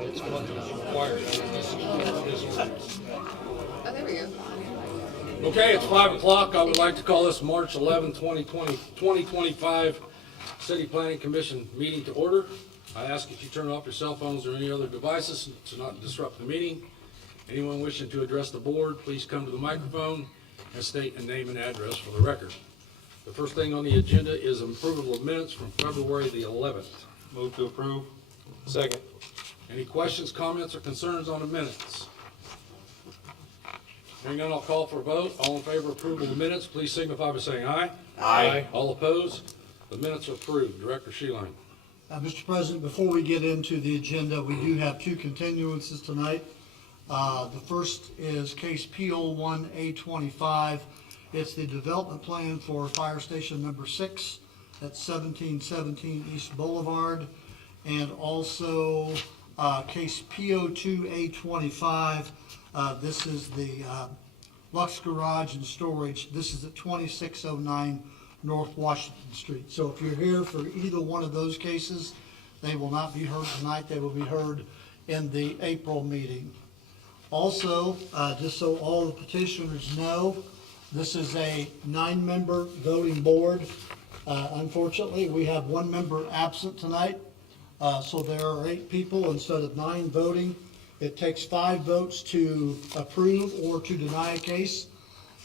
It's required. Oh, there we go. Okay, it's 5 o'clock. I would like to call this March 11, 2025 City Planning Commission meeting to order. I ask if you turn off your cell phones or any other devices to not disrupt the meeting. Anyone wishing to address the board, please come to the microphone and state a name and address for the record. The first thing on the agenda is approval of minutes from February the 11th. Move to approve. Second. Any questions, comments, or concerns on the minutes? Hearing none, I'll call for a vote. All in favor of approval of the minutes, please signify by saying aye. Aye. All opposed? The minutes are approved. Director Sheeline. Mr. President, before we get into the agenda, we do have two continuances tonight. The first is case P01A25. It's the development plan for Fire Station number 6 at 1717 East Boulevard. And also case P02A25. This is the Lux Garage and Storage. This is at 2609 North Washington Street. So if you're here for either one of those cases, they will not be heard tonight. They will be heard in the April meeting. Also, just so all the petitioners know, this is a 9-member voting board. Unfortunately, we have 1 member absent tonight. So there are 8 people instead of 9 voting. It takes 5 votes to approve or to deny a case.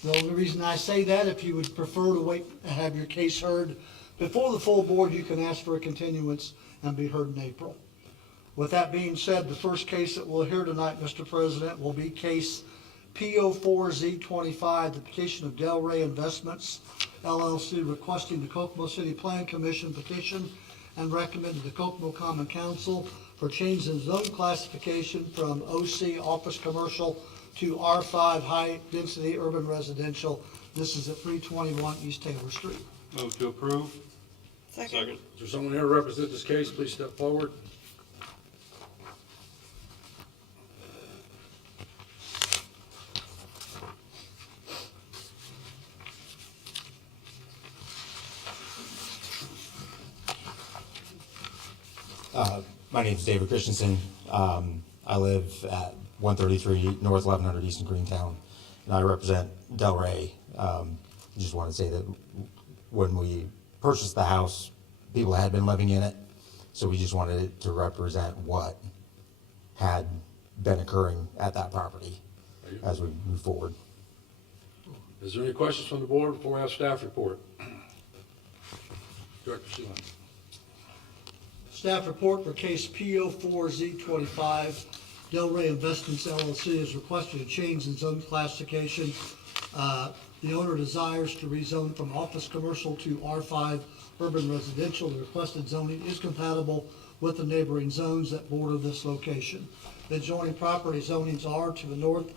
The only reason I say that, if you would prefer to wait and have your case heard before the full board, you can ask for a continuance and be heard in April. With that being said, the first case that we'll hear tonight, Mr. President, will be case P04Z25, the petition of Delray Investments, LLC, requesting the Kokomo City Plan Commission petition and recommend to the Kokomo Common Council for change in zone classification from OC Office Commercial to R5 High Density Urban Residential. This is at 321 East Taylor Street. Move to approve. Second. Is there someone here to represent this case? Please step forward. My name is David Christensen. I live at 133 North 1100 East in Greentown, and I represent Delray. Just want to say that when we purchased the house, people had been living in it, so we just wanted it to represent what had been occurring at that property as we move forward. Is there any questions from the board before we have staff report? Director Sheeline. Staff report for case P04Z25. Delray Investments LLC has requested a change in zone classification. The owner desires to rezone from office commercial to R5 urban residential. The requested zoning is compatible with the neighboring zones that border this location. The adjoining property zonings are to the north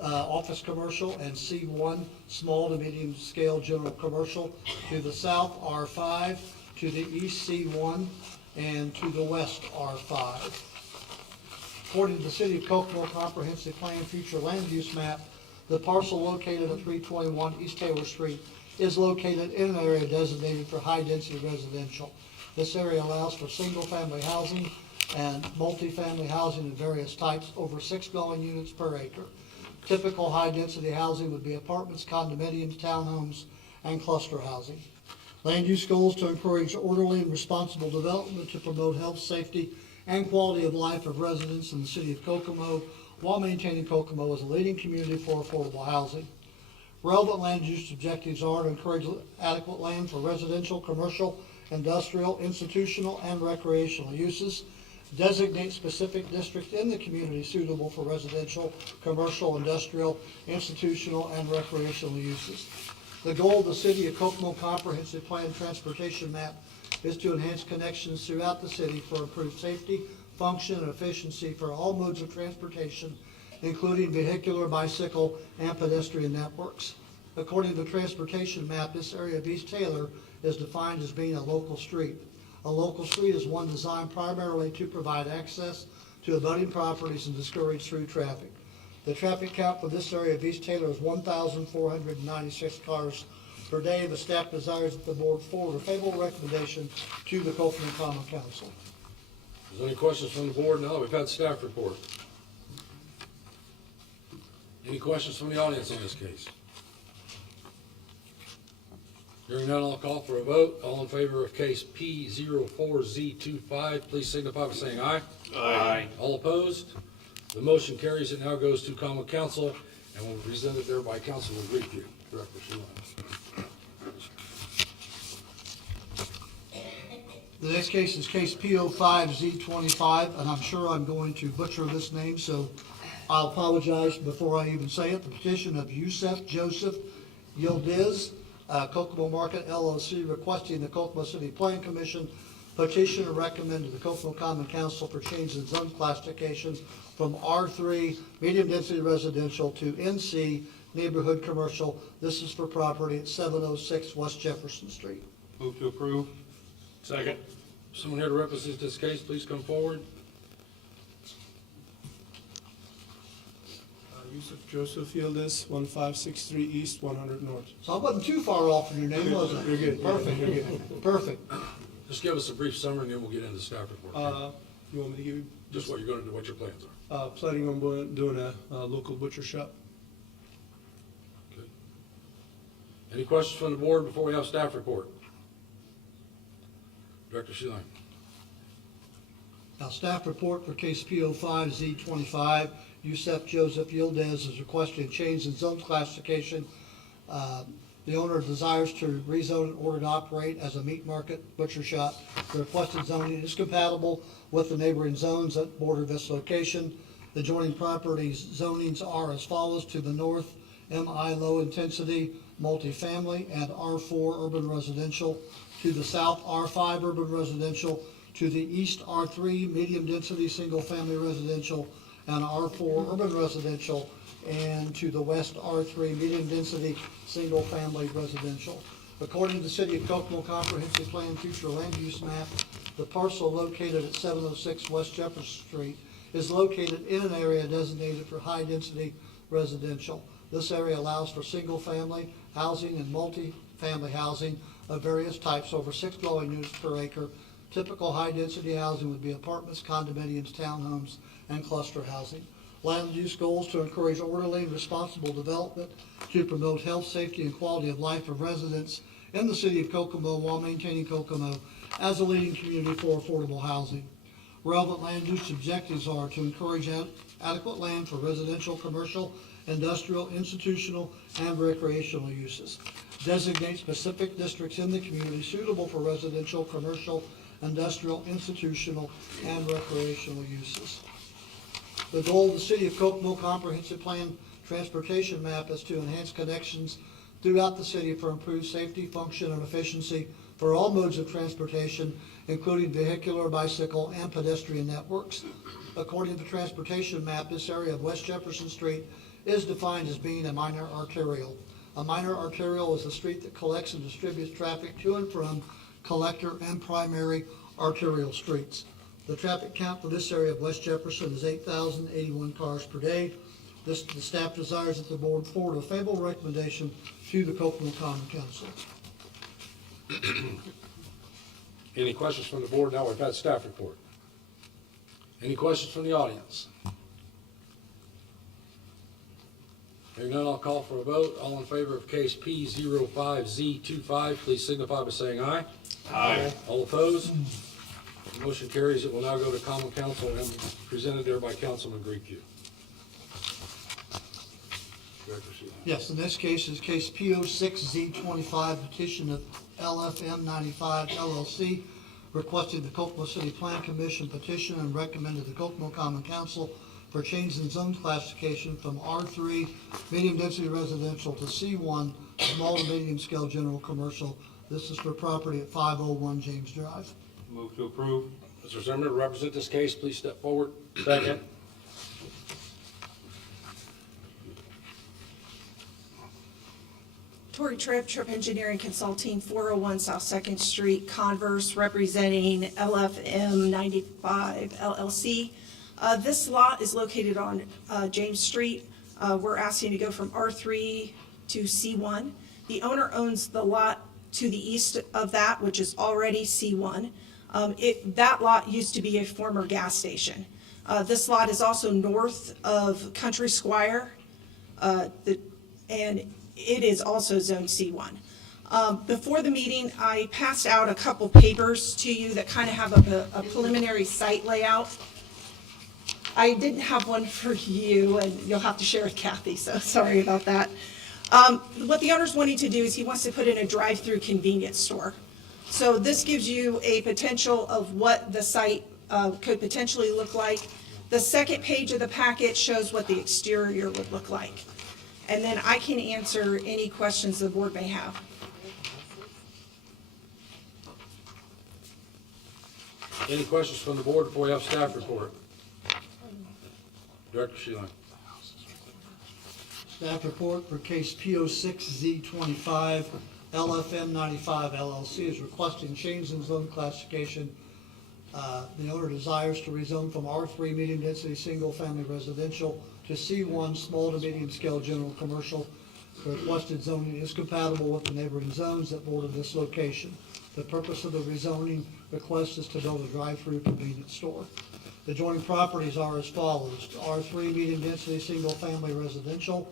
office commercial and C1 small to medium scale general commercial, to the south R5, to the east C1, and to the west R5. According to the City of Kokomo Comprehensive Plan Future Land Use Map, the parcel located at 321 East Taylor Street is located in an area designated for high-density residential. This area allows for single-family housing and multi-family housing of various types over 6 dwelling units per acre. Typical high-density housing would be apartments, condominiums, townhomes, and cluster housing. Land use goals to encourage orderly and responsible development to promote health, safety, and quality of life of residents in the City of Kokomo while maintaining Kokomo as a leading community for affordable housing. Relevant land use objectives are to encourage adequate land for residential, commercial, industrial, institutional, and recreational uses. Designate specific districts in the community suitable for residential, commercial, industrial, institutional, and recreational uses. The goal of the City of Kokomo Comprehensive Plan Transportation Map is to enhance connections throughout the city for improved safety, function, and efficiency for all modes of transportation, including vehicular, bicycle, and pedestrian networks. According to the transportation map, this area of East Taylor is defined as being a local street. A local street is one designed primarily to provide access to abutting properties and discourage through traffic. The traffic count for this area of East Taylor is 1,496 cars per day. The staff desires that the board forward a favorable recommendation to the Kokomo Common Council. Is there any questions from the board? No, we've had staff report. Any questions from the audience on this case? Hearing none, I'll call for a vote. All in favor of case P04Z25, please signify by saying aye. Aye. All opposed? The motion carries. It now goes to common council and will be presented there by Councilman Greenfield. Director Sheehan. The next case is case P05Z25, and I'm sure I'm going to butcher this name, so I'll apologize before I even say it. The petition of Yusef Joseph Yildiz, Kokomo Market LLC, requesting the Kokomo City Planning Commission petition and recommend to the Kokomo Common Council for change in zone classification from R3 medium density residential to NC neighborhood commercial. This is for property at 706 West Jefferson Street. Move to approve. Second. Someone here to represent this case, please come forward. Yusuf Joseph Yildiz, 1563 East, 100 North. So I wasn't too far off from your name, was I? You're good. Perfect, you're good. Perfect. Just give us a brief summary and then we'll get into staff report. You want me to give you? Just what you're gonna do, what your plans are. Planning on doing a local butcher shop. Okay. Any questions from the board before we have staff report? Director Sheehan. Now, staff report for case P05Z25, Yusef Joseph Yildiz is requesting a change in zone classification. The owner desires to rezone and order to operate as a meat market butcher shop. The requested zoning is compatible with the neighboring zones that border this location. The adjoining properties zonings are as follows: to the north, MI low intensity multifamily and R4 urban residential; to the south, R5 urban residential; to the east, R3 medium density single family residential and R4 urban residential; and to the west, R3 medium density single family residential. According to the City of Kokomo Comprehensive Plan Future Land Use Map, the parcel located at 706 West Jefferson Street is located in an area designated for high density residential. This area allows for single family housing and multi-family housing of various types over 6 dwelling units per acre. Typical high density housing would be apartments, condominiums, townhomes, and cluster housing. Land use goals to encourage orderly and responsible development, to promote health, safety, and quality of life of residents in the City of Kokomo while maintaining Kokomo as a leading community for affordable housing. Relevant land use objectives are to encourage adequate land for residential, commercial, industrial, institutional, and recreational uses. Designate specific districts in the community suitable for residential, commercial, industrial, institutional, and recreational uses. The goal of the City of Kokomo Comprehensive Plan Transportation Map is to enhance connections throughout the city for improved safety, function, and efficiency for all modes of transportation, including vehicular, bicycle, and pedestrian networks. According to the transportation map, this area of West Jefferson Street is defined as being a minor arterial. A minor arterial is a street that collects and distributes traffic to and from collector and primary arterial streets. The traffic count for this area of West Jefferson is 8,081 cars per day. The staff desires that the board forward a favorable recommendation to the Kokomo Common Council. Any questions from the board? Now we've had staff report. Any questions from the audience? Hearing none, I'll call for a vote. All in favor of case P05Z25, please signify by saying aye. Aye. All opposed? The motion carries. It will now go to common council and be presented there by Councilman Greenfield. Director Sheehan. Yes, the next case is case P06Z25, petition of LFM 95 LLC, requesting the Kokomo City Plan Commission petition and recommended the Kokomo Common Council for change in zone classification from R3 medium density residential to C1 small to medium scale general commercial. This is for property at 501 James Drive. Move to approve. Mr. Zimmerman, to represent this case, please step forward. Second. Tori Tripp, Tripp Engineering Consulting, 401 South 2nd Street, Converse, representing LFM 95 LLC. This lot is located on James Street. We're asking to go from R3 to C1. The owner owns the lot to the east of that, which is already C1. That lot used to be a former gas station. This lot is also north of Country Squire, and it is also Zone C1. Before the meeting, I passed out a couple papers to you that kind of have a preliminary site layout. I didn't have one for you, and you'll have to share with Kathy, so sorry about that. What the owner's wanting to do is he wants to put in a drive-through convenience store. So this gives you a potential of what the site could potentially look like. The second page of the packet shows what the exterior would look like. And then I can answer any questions the board may have. Any questions from the board before we have staff report? Director Sheehan. Staff report for case P06Z25, LFM 95 LLC is requesting change in zone classification. The owner desires to rezone from R3 medium density single family residential to C1 small to medium scale general commercial. The requested zoning is compatible with the neighboring zones that border this location. The purpose of the rezoning request is to build a drive-through convenience store. The adjoining properties are as follows: R3 medium density single family residential,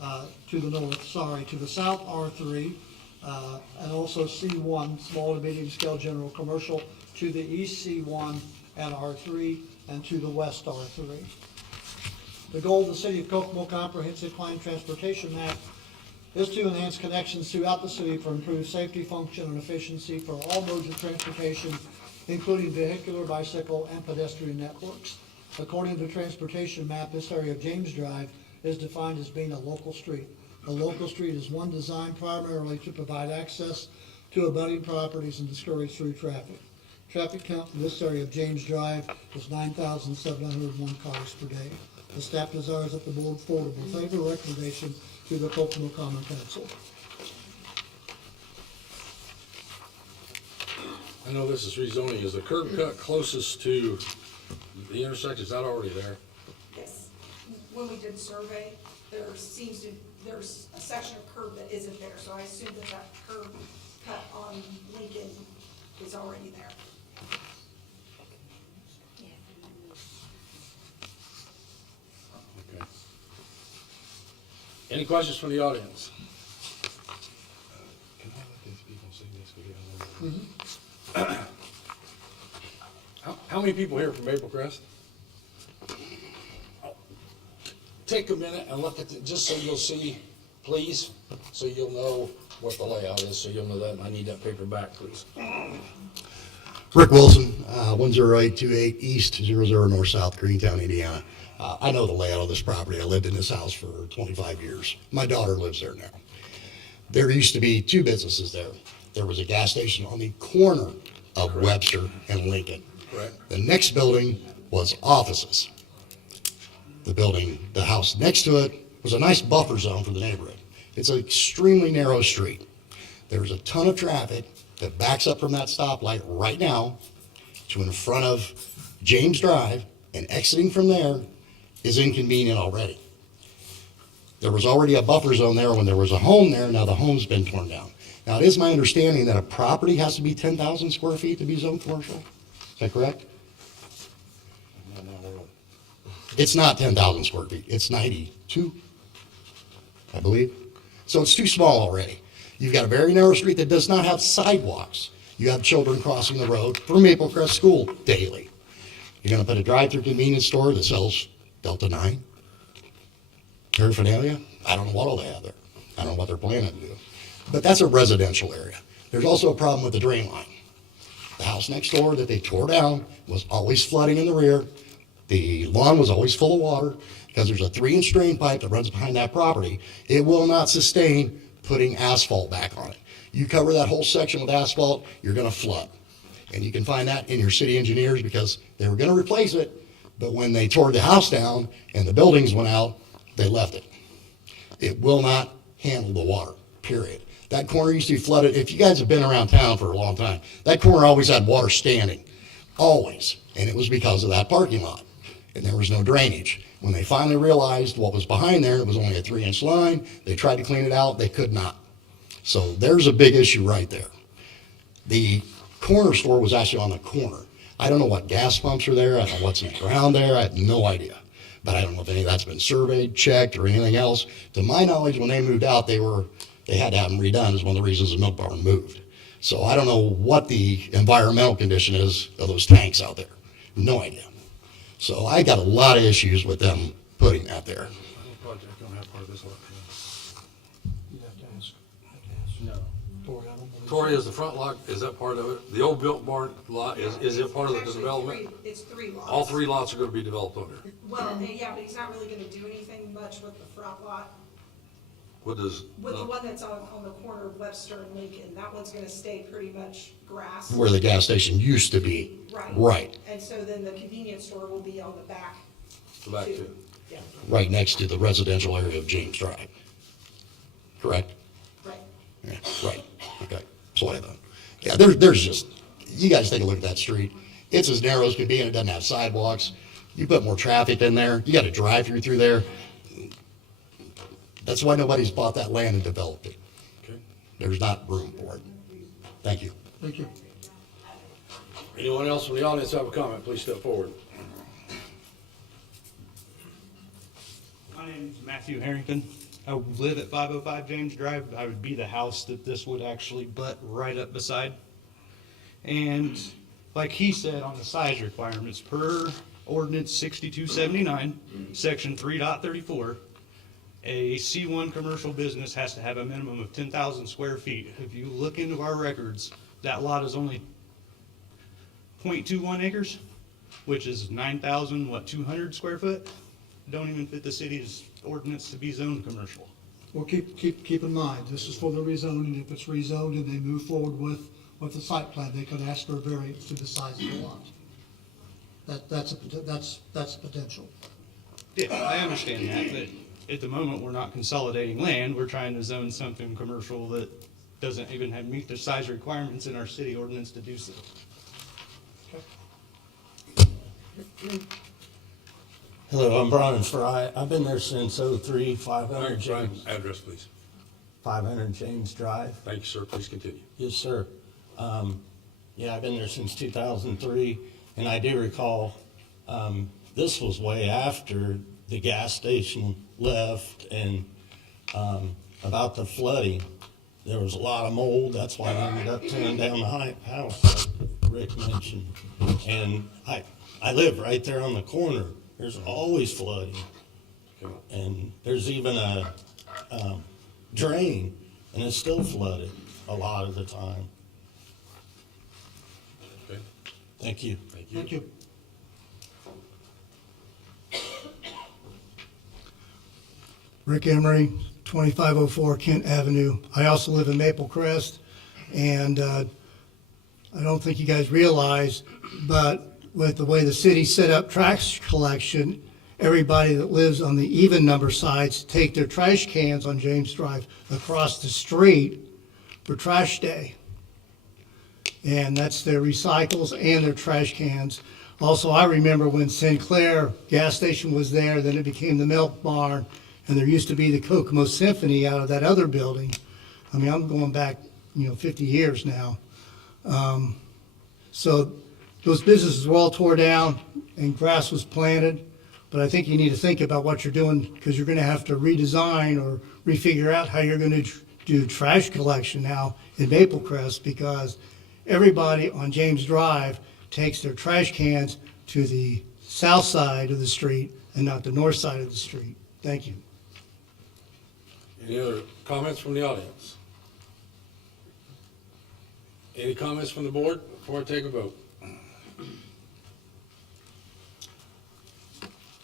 to the north, to the south R3, and also C1 small to medium scale general commercial, to the east C1 and R3, and to the west R3. The goal of the City of Kokomo Comprehensive Plan Transportation Map is to enhance connections throughout the city for improved safety, function, and efficiency for all modes of transportation, including vehicular, bicycle, and pedestrian networks. According to the transportation map, this area of James Drive is defined as being a local street. A local street is one designed primarily to provide access to abutting properties and discourage through traffic. Traffic count in this area of James Drive is 9,701 cars per day. The staff desires that the board forward a favorable recommendation to the Kokomo Common Council. I know this is rezoning. Is the curb cut closest to the intersection? Is that already there? Yes. When we did survey, there's a section of curb that isn't there, so I assume that curb cut on Lincoln is already there. Okay. Any questions from the audience? Can I let these people see this? How many people here from Maple Crest? Take a minute and look at it, just so you'll see, please, so you'll know what the layout is, so you'll know that, and I need that paper back, please. Rick Wilson, 10828 East, 00 North South, Greentown, Indiana. I know the layout of this property. I lived in this house for 25 years. My daughter lives there now. There used to be two businesses there. There was a gas station on the corner of Webster and Lincoln. Correct. The next building was offices. The house next to it was a nice buffer zone for the neighborhood. It's an extremely narrow street. There's a ton of traffic that backs up from that stoplight right now to in front of James Drive, and exiting from there is inconvenient already. There was already a buffer zone there when there was a home there. Now the home's been torn down. Now, it is my understanding that a property has to be 10,000 square feet to be zoned commercial. Is that correct? It's not 10,000 square feet. It's 92, I believe. So it's too small already. You've got a very narrow street that does not have sidewalks. You have children crossing the road for Maple Crest School daily. You're going to put a drive-through convenience store that sells Delta 9, paraphernalia. I don't know what all they have there. I don't know what they're planning to do. But that's a residential area. There's also a problem with the drain line. The house next door that they tore down was always flooding in the rear. The lawn was always full of water because there's a 3-inch drain pipe that runs behind that property. It will not sustain putting asphalt back on it. You cover that whole section with asphalt, you're going to flood. And you can find that in your city engineers because they were going to replace it, but when they tore the house down and the buildings went out, they left it. It will not handle the water, period. That corner used to be flooded. If you guys have been around town for a long time, that corner always had water standing, always. And it was because of that parking lot. And there was no drainage. When they finally realized what was behind there, it was only a 3-inch line. They tried to clean it out. They could not. So there's a big issue right there. The corner store was actually on the corner. I don't know what gas pumps are there, I don't know what's in the ground there, I have no idea. But I don't know if any of that's been surveyed, checked, or anything else. To my knowledge, when they moved out, they had to have them redone, is one of the reasons the milk barn moved. So I don't know what the environmental condition is of those tanks out there, no idea. So I got a lot of issues with them putting that there. Project don't have part of this lot. You have to ask. No. Tori, I don't believe. Tori, is the front lot, is that part of it? The old built barn lot, is it part of the Actually, development? It's three lots. All three lots are gonna be developed under. Well, yeah, but he's not really gonna do anything much with the front lot. What does? With the one that's on the corner of Webster and Lincoln, that one's gonna stay pretty much grass. Where the gas station used to be. Right. Right, And so then the convenience store will be on the back. The back too. two. Yeah, right next to the residential area of James Drive. Correct? right. Yeah, right, okay, that's what I thought. Yeah, there's just, you guys take a look at that street. It's as narrow as could be and it doesn't have sidewalks. You put more traffic in there, you got a drive-through through there. That's why nobody's bought that land and developed it. Okay. There's not room for it. Thank you. Thank you. Anyone else from the audience have a comment, please step forward. My name's Matthew Harrington. I live at 505 James Drive. I would be the house that this would actually butt right up beside. And like he said on the size requirements, per ordinance 6279, section 3.34, a C1 commercial business has to have a minimum of 10,000 square feet. If you look into our records, that lot is only 0.21 acres, which is 9,200 square foot. Don't even fit the city's ordinance to be zoned commercial. Well, keep in mind, this is for the rezoning. If it's rezoned and they move forward with the site plan, they could ask for a variance to the size of the lot. That's potential. Yeah, I understand that, but at the moment, we're not consolidating land. We're trying to zone something commercial that doesn't even meet the size requirements in our city ordinance to do so. Hello, I'm Brian Fry. I've been there since '03, 500 Brian, James, address, please. 500 James Drive. Thank you, sir. Please continue. Yes, sir. Yeah, I've been there since 2003, and I do recall, this was way after the gas station left, and about the flooding, there was a lot of mold. That's why I ended up tearing down the house, like Rick mentioned. And I live right there on the corner. There's always flooding. Okay. And there's even a drain, and it's still flooded a lot of the time. Okay. Thank you. Thank you. Thank you. Rick Emery, 2504 Kent Avenue. I also live in Maple Crest, and I don't think you guys realize, but with the way the city set up trash collection, everybody that lives on the even number sides take their trash cans on James Drive across the street for trash day. And that's their recycles and their trash cans. Also, I remember when Sinclair gas station was there, then it became the Milk Barn, and there used to be the Kokomo Symphony out of that other building. I mean, I'm going back, 50 years now. So those businesses were all tore down and grass was planted, but I think you need to think about what you're doing, because you're gonna have to redesign or refigure out how you're gonna do trash collection now in Maple Crest, because everybody on James Drive takes their trash cans to the south side of the street and not the north side of the street. Thank you. Any other comments from the audience? Any comments from the board before I take a vote?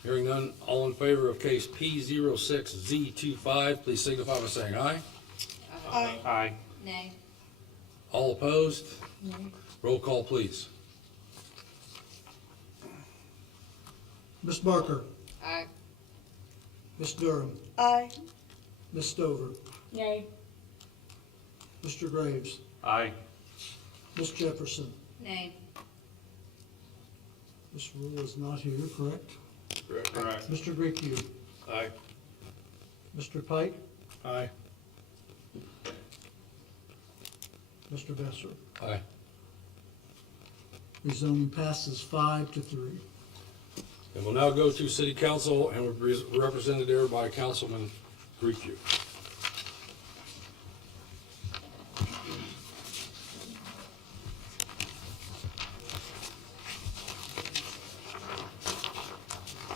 Hearing none, all in favor of case P06Z25, please signify by saying aye. Aye. Nay. All opposed? Roll call, please. Ms. Barker, Aye. Ms. Durham, Aye. Ms. Stover, Nay. Mr. Graves, Aye. Ms. Jefferson. Nay. Ms. Rule is not here, correct? Correct. Mr. Grieco, Aye. Mr. Pike, Aye. Mr. Besser. Aye. Rezoning passes 5-3. And we'll now go to city council, and we're represented there by Councilman Griefu.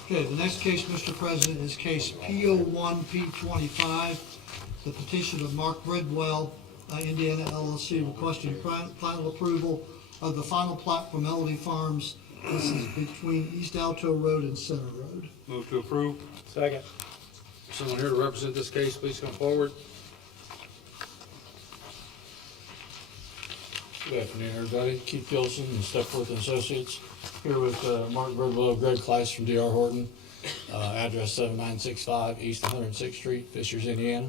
Okay, the next case, Mr. President, is case P01P25, the petition of Mark Bridwell, Indiana LLC, requesting final approval of the final plat for Melody Farms. This is between East Alto Road and Center Road. Move to approve. Second. Someone here to represent this case, please come forward. Good afternoon, everybody. Keith Gilson and Stepforth and Associates, here with Mark Bridwell, Greg Kleiss from DR Horton, address 7965 East 106th Street, Fishers, Indiana.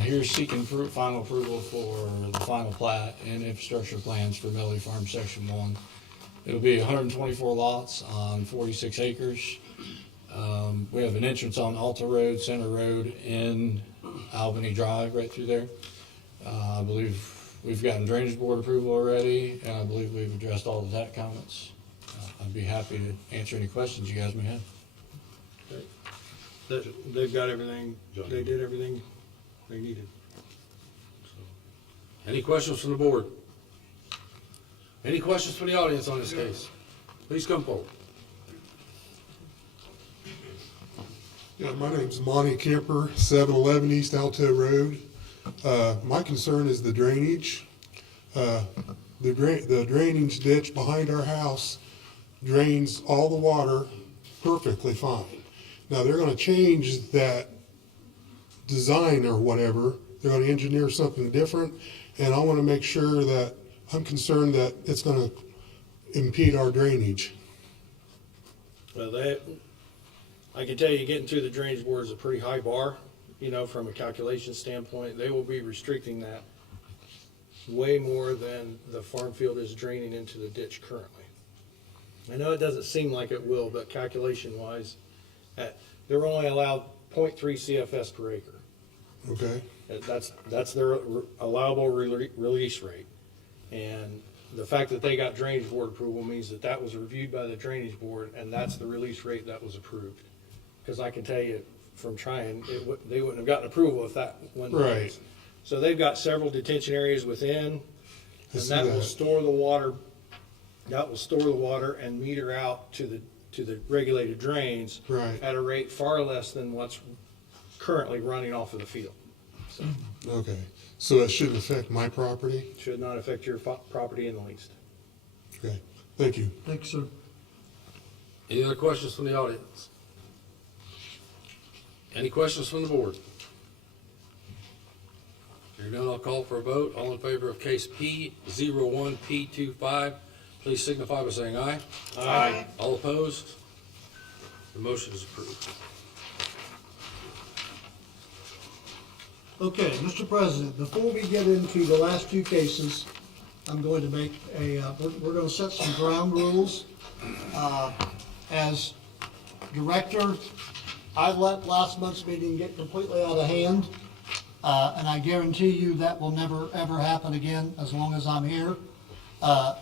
Here seeking final approval for the final plat and infrastructure plans for Melody Farm Section 1. It'll be 124 lots on 46 acres. We have an entrance on Alta Road, Center Road, and Albany Drive right through there. I believe we've gotten drainage board approval already, and I believe we've addressed all the TAC comments. I'd be happy to answer any questions you guys may have. They've got everything, they did everything they needed. Any questions from the board? Any questions from the audience on this case? Please come forward. Yeah, my name's Monty Kemper, 711 East Alto Road. My concern is the drainage. The drainage ditch behind our house drains all the water perfectly fine. Now, they're gonna change that design or whatever. They're gonna engineer something different, and I wanna make sure that, I'm concerned that it's gonna impede our drainage. Well, I can tell you, getting through the drainage board is a pretty high bar, you know, from a calculation standpoint. They will be restricting that way more than the farm field is draining into the ditch currently. I know it doesn't seem like it will, but calculation-wise, they're only allowed 0.3 CFS per acre. Okay? That's their allowable release rate. And the fact that they got drainage board approval means that that was reviewed by the drainage board, and that's the release rate that was approved. Because I can tell you from trying, they wouldn't have gotten approval if that wasn't the Right. case. So they've got several detention areas within, I and see that will that. store the water. That will store the water and meter out to the regulated drains Right. at a rate far less than what's currently running off of the field. So Okay. So it shouldn't affect my property? should not affect your property in the least. Okay. Thank you. Thanks, sir. Any other questions from the audience? Any questions from the board? Hearing none, I'll call for a vote. All in favor of case P01P25, please signify by saying aye. Aye. All opposed? The motion is approved. Okay, Mr. President, before we get into the last two cases, I'm going to make we're going to set some ground rules. As director, I let last month's meeting get completely out of hand, and I guarantee you that will never, ever happen again as long as I'm here.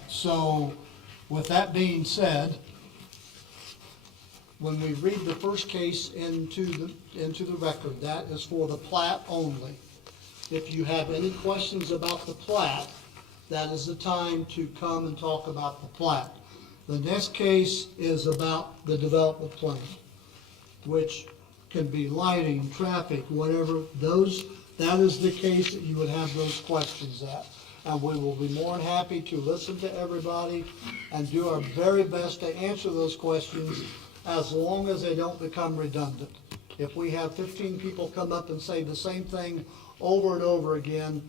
So with that being said, when we read the first case into the record, that is for the plat only. If you have any questions about the plat, that is the time to come and talk about the plat. The next case is about the development plan, which can be lighting, traffic, whatever, that is the case that you would have those questions at. And we will be more than happy to listen to everybody and do our very best to answer those questions as long as they don't become redundant. If we have 15 people come up and say the same thing over and over again,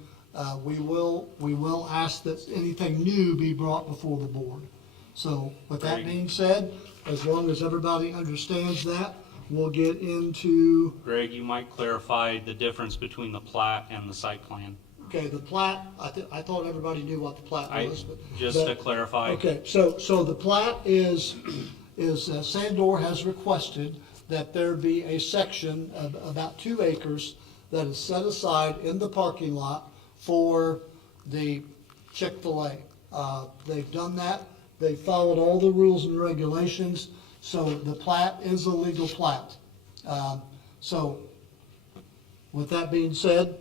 we will ask that anything new be brought before the board. So with that being said, as long as everybody understands that, we'll get into, Greg, you might clarify the difference between the plat and the site plan. okay, the plat, I thought everybody knew what the plat was. Just to clarify. Okay, so the plat is Sandor has requested that there be a section of about 2 acres that is set aside in the parking lot for the Chick-fil-A. They've done that. They followed all the rules and regulations, so the plat is a legal plat. So with that being said,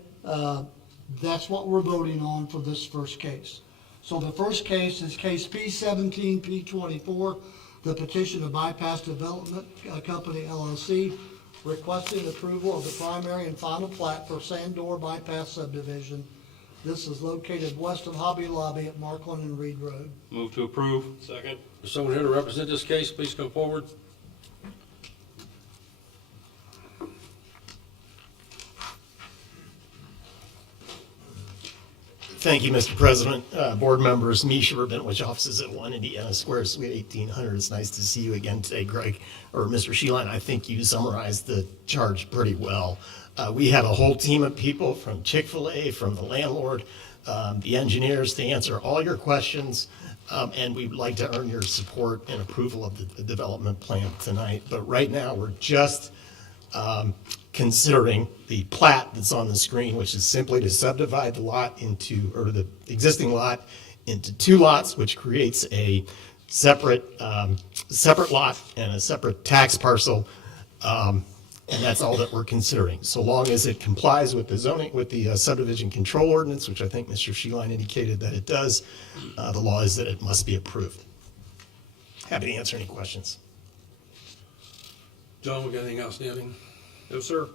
that's what we're voting on for this first case. So the first case is case P17, P24, the petition of Bypass Development Company LLC, requesting approval of the primary and final plat for Sandor Bypass subdivision. This is located west of Hobby Lobby at Markland and Reed Road. Move to approve. Second. Is someone here to represent this case? Please come forward. Thank you, Mr. President. Board members, Misha Rabinowitz, offices at 1 Indiana Square, Suite 1800. It's nice to see you again today, Greg, or Mr. Sheeline. I think you summarized the charge pretty well. We have a whole team of people from Chick-fil-A, from the landlord, the engineers to answer all your questions, and we'd like to earn your support and approval of the development plan tonight. But right now, we're just considering the plat that's on the screen, which is simply to subdivide the lot into, or the existing lot into two lots, which creates a separate lot and a separate tax parcel. And that's all that we're considering. So long as it complies with the zoning, with the subdivision control ordinance, which I think Mr. Sheeline indicated that it does, the law is that it must be approved. Happy to answer any questions. John, we got anything outstanding? No, sir.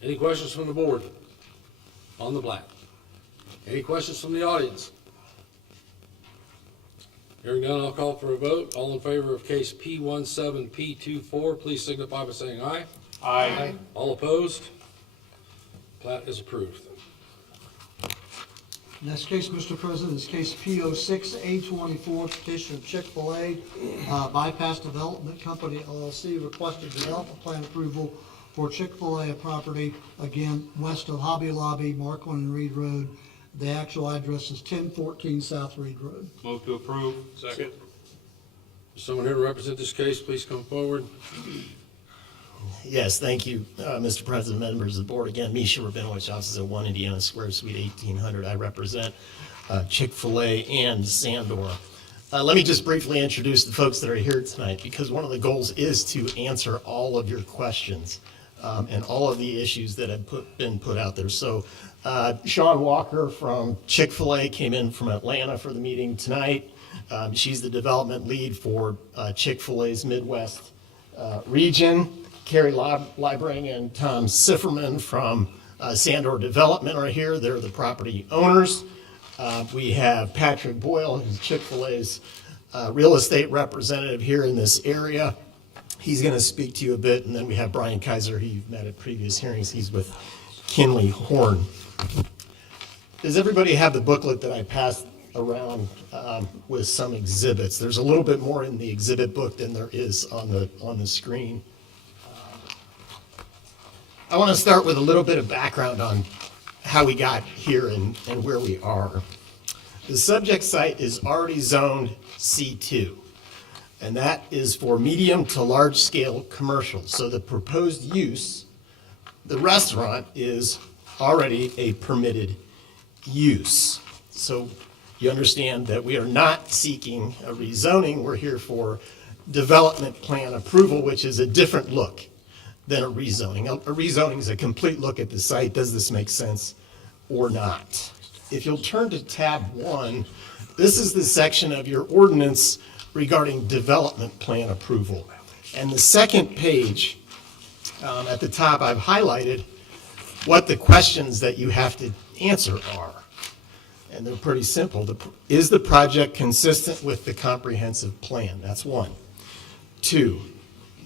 Any questions from the board on the plat? Any questions from the audience? Hearing none, I'll call for a vote. All in favor of case P17, P24, please signify by saying aye. Aye. All opposed? Plat is approved. Next case, Mr. President, is case P06, A24, petition of Chick-fil-A, Bypass Development Company LLC, requested development plan approval for Chick-fil-A property, again, west of Hobby Lobby, Markland and Reed Road. The actual address is 1014 South Reed Road. Move to approve. Second. Is someone here to represent this case? Please come forward. Yes, thank you, Mr. President, members of the board. Again, Misha Rabinowitz, offices at 1 Indiana Square, Suite 1800. I represent Chick-fil-A and Sandor. Let me just briefly introduce the folks that are here tonight, because one of the goals is to answer all of your questions and all of the issues that have been put out there. So Sean Walker from Chick-fil-A came in from Atlanta for the meeting tonight. She's the development lead for Chick-fil-A's Midwest region. Carrie Liebring and Tom Sifferman from Sandor Development are here. They're the property owners. We have Patrick Boyle, who's Chick-fil-A's real estate representative here in this area. He's going to speak to you a bit. And then we have Brian Kaiser, who you've met at previous hearings. He's with Kinley Horn. Does everybody have the booklet that I passed around with some exhibits? There's a little bit more in the exhibit book than there is on the screen. I want to start with a little bit of background on how we got here and where we are. The subject site is already zoned C2, and that is for medium to large scale commercial. So the proposed use, the restaurant, is already a permitted use. So you understand that we are not seeking a rezoning. We're here for development plan approval, which is a different look than a rezoning. A rezoning is a complete look at the site. Does this make sense or not? If you'll turn to tab 1, this is the section of your ordinance regarding development plan approval. And the second page, at the top, I've highlighted what the questions that you have to answer are. And they're pretty simple. Is the project consistent with the comprehensive plan? That's 1. 2,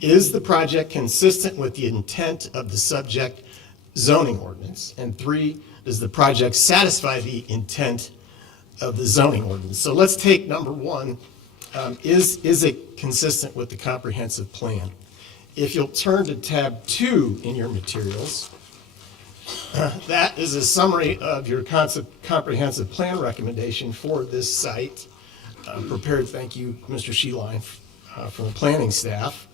is the project consistent with the intent of the subject zoning ordinance? And 3, does the project satisfy the intent of the zoning ordinance? So let's take number 1. Is it consistent with the comprehensive plan? If you'll turn to tab 2 in your materials, that is a summary of your comprehensive plan recommendation for this site. Prepared, thank you, Mr. Sheeline, from the planning staff.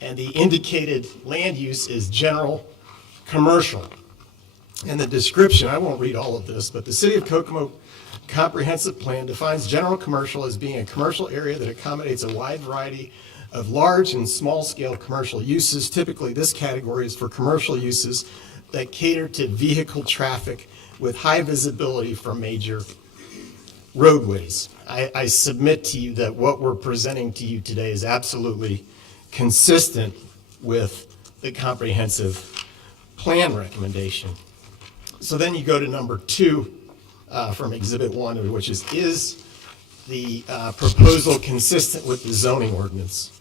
And the indicated land use is general commercial. And the description, I won't read all of this, but the City of Kokomo Comprehensive Plan defines general commercial as being a commercial area that accommodates a wide variety of large and small-scale commercial uses. Typically, this category is for commercial uses that cater to vehicle traffic with high visibility from major roadways. I submit to you that what we're presenting to you today is absolutely consistent with the comprehensive plan recommendation. So then you go to number 2 from Exhibit 1, which is the proposal consistent with the zoning ordinance?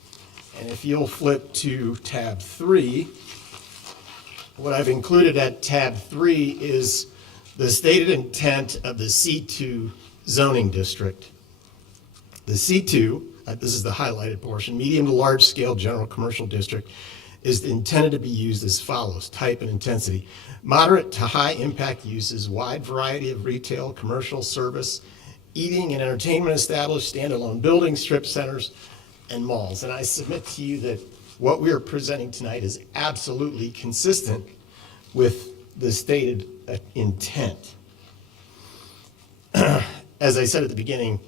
And if you'll flip to tab 3, what I've included at tab 3 is the stated intent of the C2 zoning district. The C2, this is the highlighted portion, medium to large scale general commercial district, is intended to be used as follows: type and intensity. Moderate to high impact uses, wide variety of retail, commercial, service, eating and entertainment established, standalone buildings, strip centers, and malls. And I submit to you that what we are presenting tonight is absolutely consistent with the stated intent. As I said at the beginning,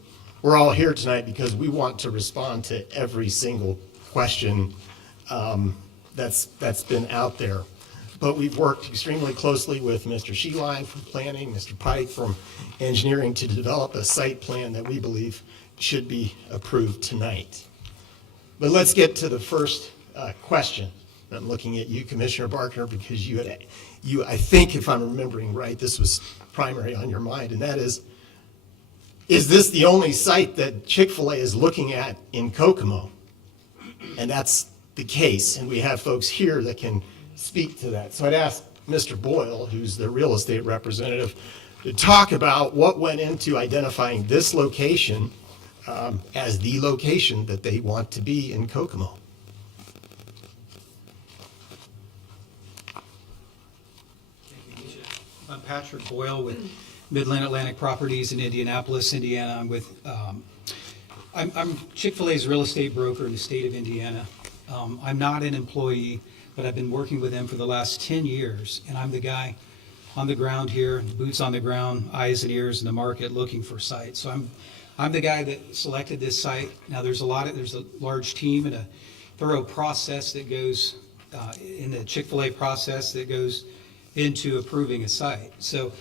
we're all here tonight because we want to respond to every single question that's been out there. But we've worked extremely closely with Mr. Sheline from planning, Mr. Pike from engineering to develop a site plan that we believe should be approved tonight. But let's get to the first question. I'm looking at you, Commissioner Barker, because I think if I'm remembering right, this was primary on your mind, and that is this the only site that Chick-fil-A is looking at in Kokomo? And that's the case, and we have folks here that can speak to that. So I'd ask Mr. Boyle, who's the real estate representative, to talk about what went into identifying this location as the location that they want to be in Kokomo. I'm Patrick Boyle with Midland Atlantic Properties in Indianapolis, Indiana. I'm with, I'm Chick-fil-A's real estate broker in the state of Indiana. I'm not an employee, but I've been working with them for the last 10 years, and I'm the guy on the ground here, boots on the ground, eyes and ears in the market looking for sites. So I'm the guy that selected this site. Now there's a large team and a thorough process that goes in the Chick-fil-A process that goes into approving a site. So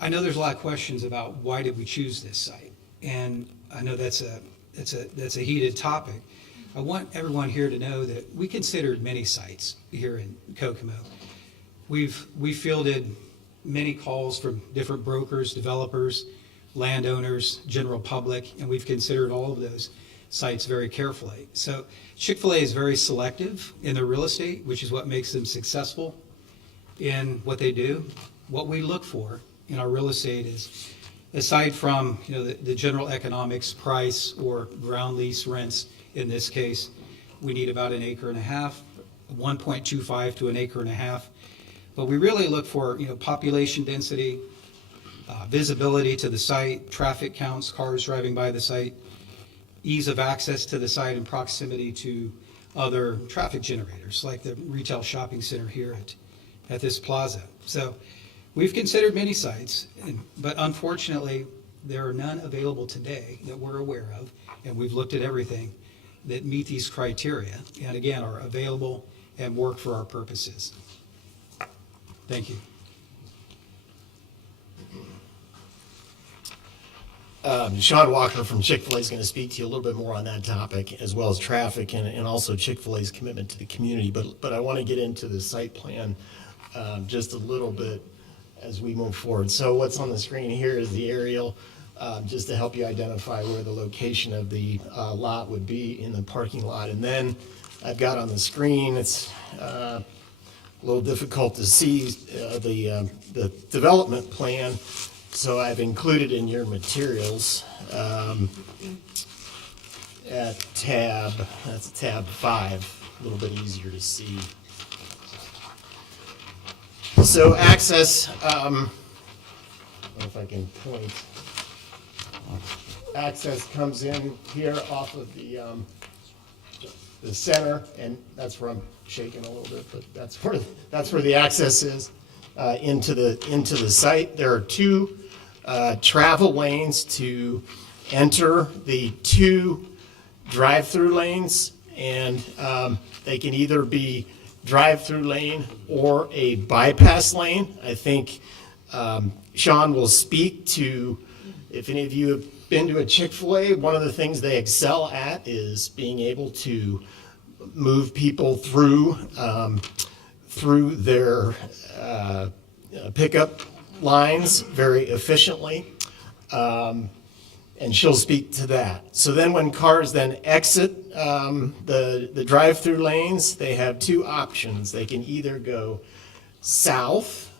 I know there's a lot of questions about why did we choose this site, and I know that's a heated topic. I want everyone here to know that we considered many sites here in Kokomo. We fielded many calls from different brokers, developers, landowners, general public, and we've considered all of those sites very carefully. So Chick-fil-A is very selective in their real estate, which is what makes them successful in what they do. What we look for in our real estate is, aside from the general economics, price or ground lease rents, in this case, we need about 1.5 acres, 1.25 to 1.5 acres. But we really look for population density, visibility to the site, traffic counts, cars driving by the site, ease of access to the site, and proximity to other traffic generators like the retail shopping center here at this plaza. So we've considered many sites, but unfortunately there are none available today that we're aware of, and we've looked at everything that meet these criteria and again are available and work for our purposes. Thank you. Sean Walker from Chick-fil-A is going to speak to you a little bit more on that topic, as well as traffic and also Chick-fil-A's commitment to the community. But I want to get into the site plan just a little bit as we move forward. So what's on the screen here is the aerial, just to help you identify where the location of the lot would be in the parking lot. And then I've got on the screen, it's a little difficult to see the development plan. So I've included in your materials at that's tab 5, a little bit easier to see. So access, I don't know if I can point. Access comes in here off of the center, and that's where I'm shaking a little bit, but that's where the access is. into the site. There are two travel lanes to enter the two drive-through lanes, and they can either be drive-through lane or a bypass lane. I think Sean will speak to, if any of you have been to a Chick-fil-A, one of the things they excel at is being able to move people through their pickup lines very efficiently. And she'll speak to that. So then when cars then exit the drive-through lanes, they have two options. They can either go south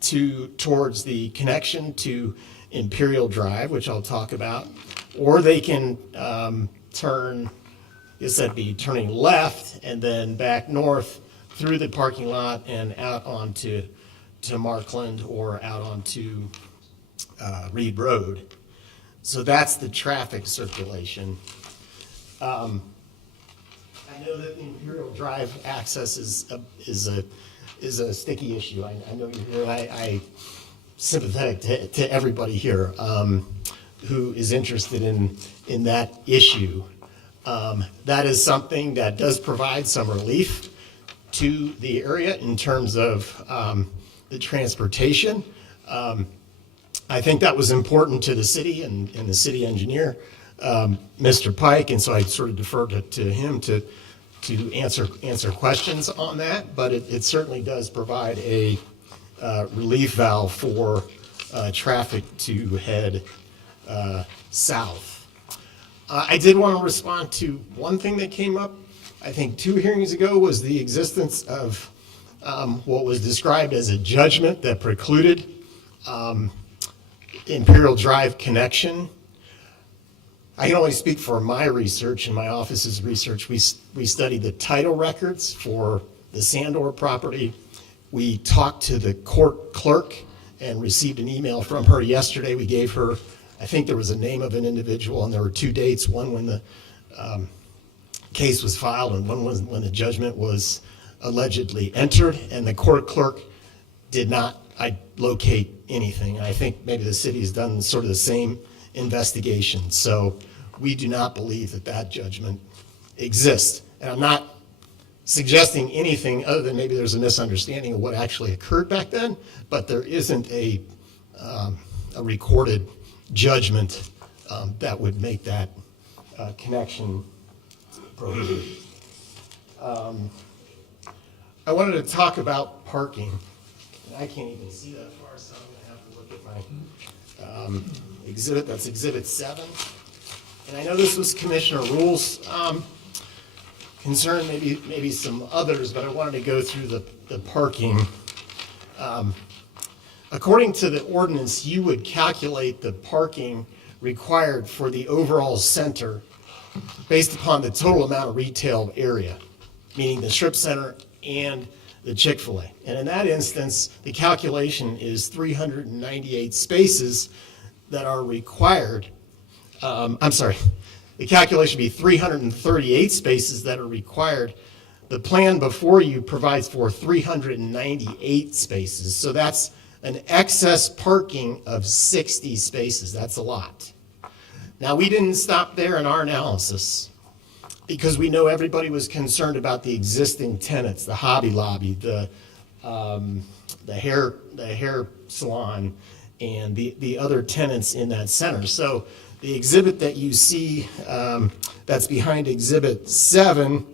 towards the connection to Imperial Drive, which I'll talk about, or they can turn, I guess that'd be turning left and then back north through the parking lot and out onto Markland or out onto Reed Road. So that's the traffic circulation. I know that the Imperial Drive access is a sticky issue. I know you're here. I sympathetic to everybody here who is interested in that issue. That is something that does provide some relief to the area in terms of the transportation. I think that was important to the city and the city engineer, Mr. Pike, and so I sort of deferred to him to answer questions on that, but it certainly does provide a relief valve for traffic to head south. I did want to respond to one thing that came up, I think 2 hearings ago, was the existence of what was described as a judgment that precluded Imperial Drive connection. I can only speak for my research and my office's research. We studied the title records for the Sandor property. We talked to the court clerk and received an email from her yesterday. We gave her, I think there was a name of an individual, and there were 2 dates, one when the case was filed and one was when the judgment was allegedly entered, and the court clerk did not locate anything. I think maybe the city has done sort of the same investigation. So we do not believe that that judgment exists. And I'm not suggesting anything other than maybe there's a misunderstanding of what actually occurred back then, but there isn't a recorded judgment that would make that connection prohibited. I wanted to talk about parking. I can't even see that far, so I'm gonna have to look at my exhibit. That's Exhibit 7. And I know this was Commissioner Rule's concern, maybe some others, but I wanted to go through the parking. According to the ordinance, you would calculate the parking required for the overall center based upon the total amount of retail area, meaning the strip center and the Chick-fil-A. And in that instance, the calculation is 398 spaces that are required. The calculation would be 338 spaces that are required. The plan before you provides for 398 spaces. So that's an excess parking of 60 spaces. That's a lot. Now, we didn't stop there in our analysis, because we know everybody was concerned about the existing tenants, the Hobby Lobby, the hair salon, and the other tenants in that center. So the exhibit that you see that's behind Exhibit 7,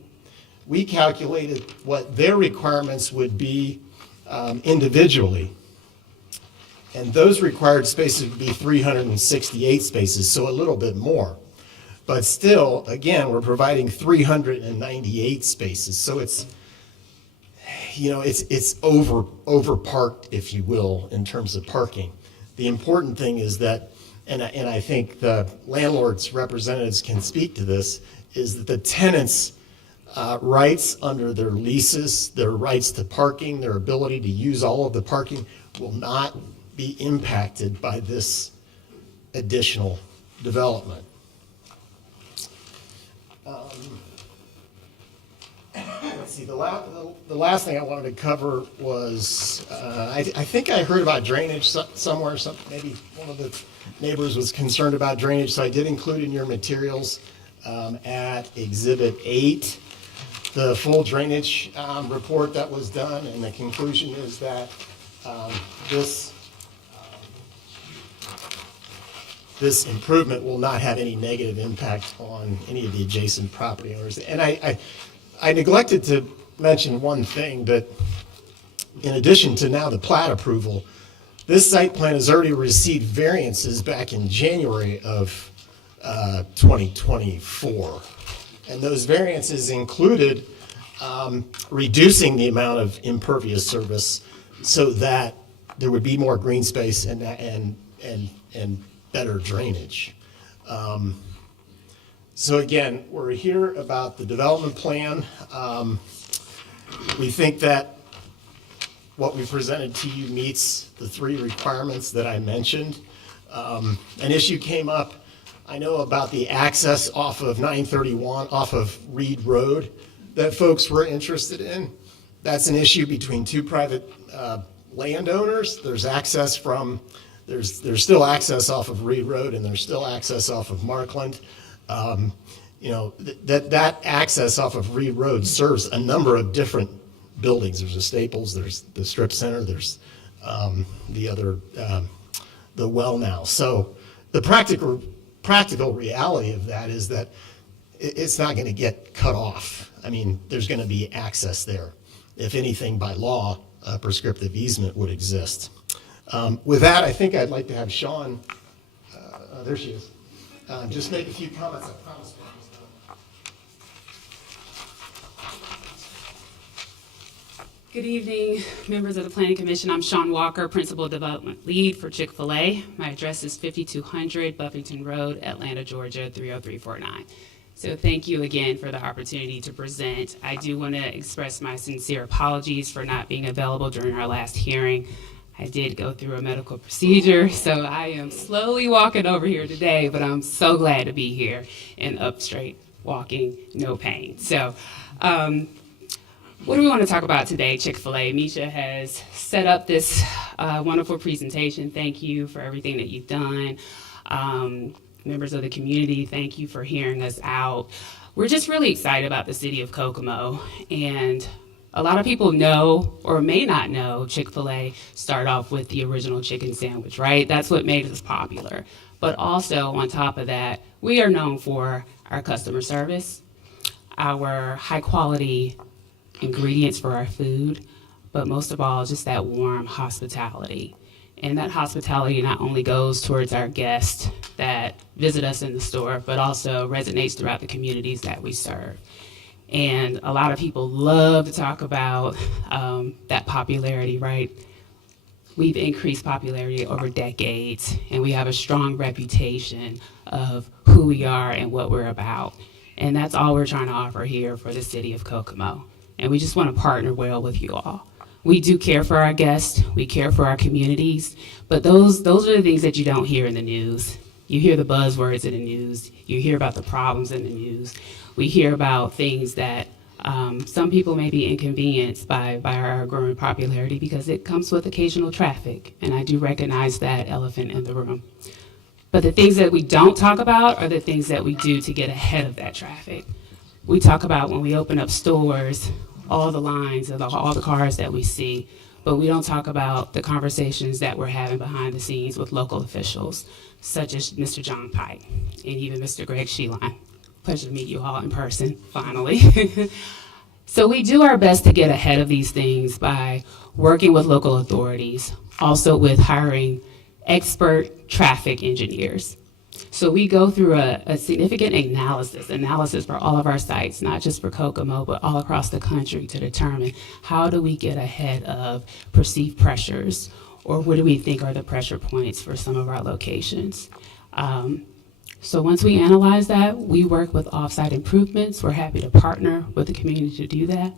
we calculated what their requirements would be individually. And those required spaces would be 368 spaces, so a little bit more. But still, again, we're providing 398 spaces, so it's over parked, if you will, in terms of parking. The important thing is that, and I think the landlord's representatives can speak to this, is that the tenants' rights under their leases, their rights to parking, their ability to use all of the parking will not be impacted by this additional development. Let's see, the last thing I wanted to cover was, I think I heard about drainage somewhere, maybe one of the neighbors was concerned about drainage, so I did include in your materials at Exhibit 8, the full drainage report that was done, and the conclusion is that this improvement will not have any negative impact on any of the adjacent property owners. And I neglected to mention one thing, but in addition to now the plat approval, this site plan has already received variances back in January of 2024. And those variances included reducing the amount of impervious surface so that there would be more green space and better drainage. So again, we're here about the development plan. We think that what we presented to you meets the 3 requirements that I mentioned. An issue came up, I know about the access off of 931, off of Reed Road, that folks were interested in. That's an issue between 2 private landowners. There's access from, there's still access off of Reed Road, and there's still access off of Markland. That access off of Reed Road serves a number of different buildings. There's a Staples, there's the Strip Center, there's the Well Now. So the practical reality of that is that it's not going to get cut off. I mean, there's going to be access there. If anything, by law, a prescriptive easement would exist. With that, I think I'd like to have Sean, there she is, just make a few comments. I promise. Good evening, members of the Planning Commission. I'm Sean Walker, Principal Development Lead for Chick-fil-A. My address is 5200 Buffington Road, Atlanta, Georgia, 30349. So thank you again for the opportunity to present. I do want to express my sincere apologies for not being available during our last hearing. I did go through a medical procedure, so I am slowly walking over here today, but I'm so glad to be here and up straight, walking, no pain. So, what do we want to talk about today, Chick-fil-A? Misha has set up this wonderful presentation. Thank you for everything that you've done. Members of the community, thank you for hearing us out. We're just really excited about the city of Kokomo, and a lot of people know or may not know Chick-fil-A started off with the original chicken sandwich, right? That's what made us popular. But also, on top of that, we are known for our customer service, our high-quality ingredients for our food, but most of all, just that warm hospitality. And that hospitality not only goes towards our guests that visit us in the store, but also resonates throughout the communities that we serve. And a lot of people love to talk about that popularity, right? We've increased popularity over decades, and we have a strong reputation of who we are and what we're about. And that's all we're trying to offer here for the city of Kokomo. And we just want to partner well with you all. We do care for our guests, we care for our communities, but those are the things that you don't hear in the news. You hear the buzzwords in the news, you hear about the problems in the news. We hear about things that some people may be inconvenienced by our growing popularity because it comes with occasional traffic, and I do recognize that elephant in the room. But the things that we don't talk about are the things that we do to get ahead of that traffic. We talk about when we open up stores, all the lines of all the cars that we see, but we don't talk about the conversations that we're having behind the scenes with local officials, such as Mr. John Pike and even Mr. Greg Sheeline. Pleasure to meet you all in person, finally. So we do our best to get ahead of these things by working with local authorities, also with hiring expert traffic engineers. So we go through a significant analysis for all of our sites, not just for Kokomo, but all across the country, to determine how do we get ahead of perceived pressures, or what do we think are the pressure points for some of our locations. So once we analyze that, we work with off-site improvements. We're happy to partner with the community to do that,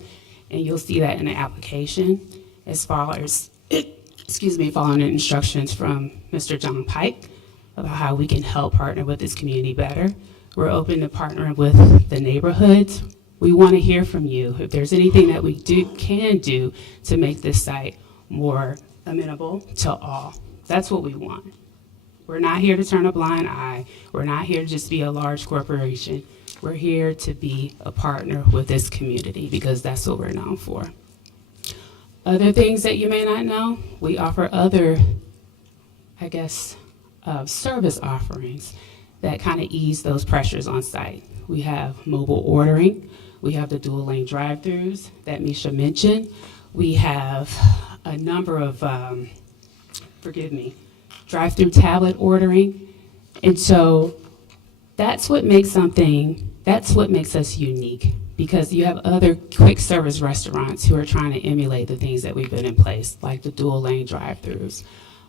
and you'll see that in the application as far as, following the instructions from Mr. John Pike about how we can help partner with this community better. We're open to partnering with the neighborhoods, We want to hear from you. If there's anything that we can do to make this site more amenable to all, that's what we want. We're not here to turn a blind eye. We're not here to just be a large corporation. We're here to be a partner with this community because that's what we're known for. Other things that you may not know, we offer other, service offerings that kind of ease those pressures on site. We have mobile ordering. We have the dual lane drive-throughs that Misha mentioned. We have a number of, drive-through tablet ordering. And so that's what makes us unique, because you have other quick service restaurants who are trying to emulate the things that we've put in place, like the dual lane drive-throughs,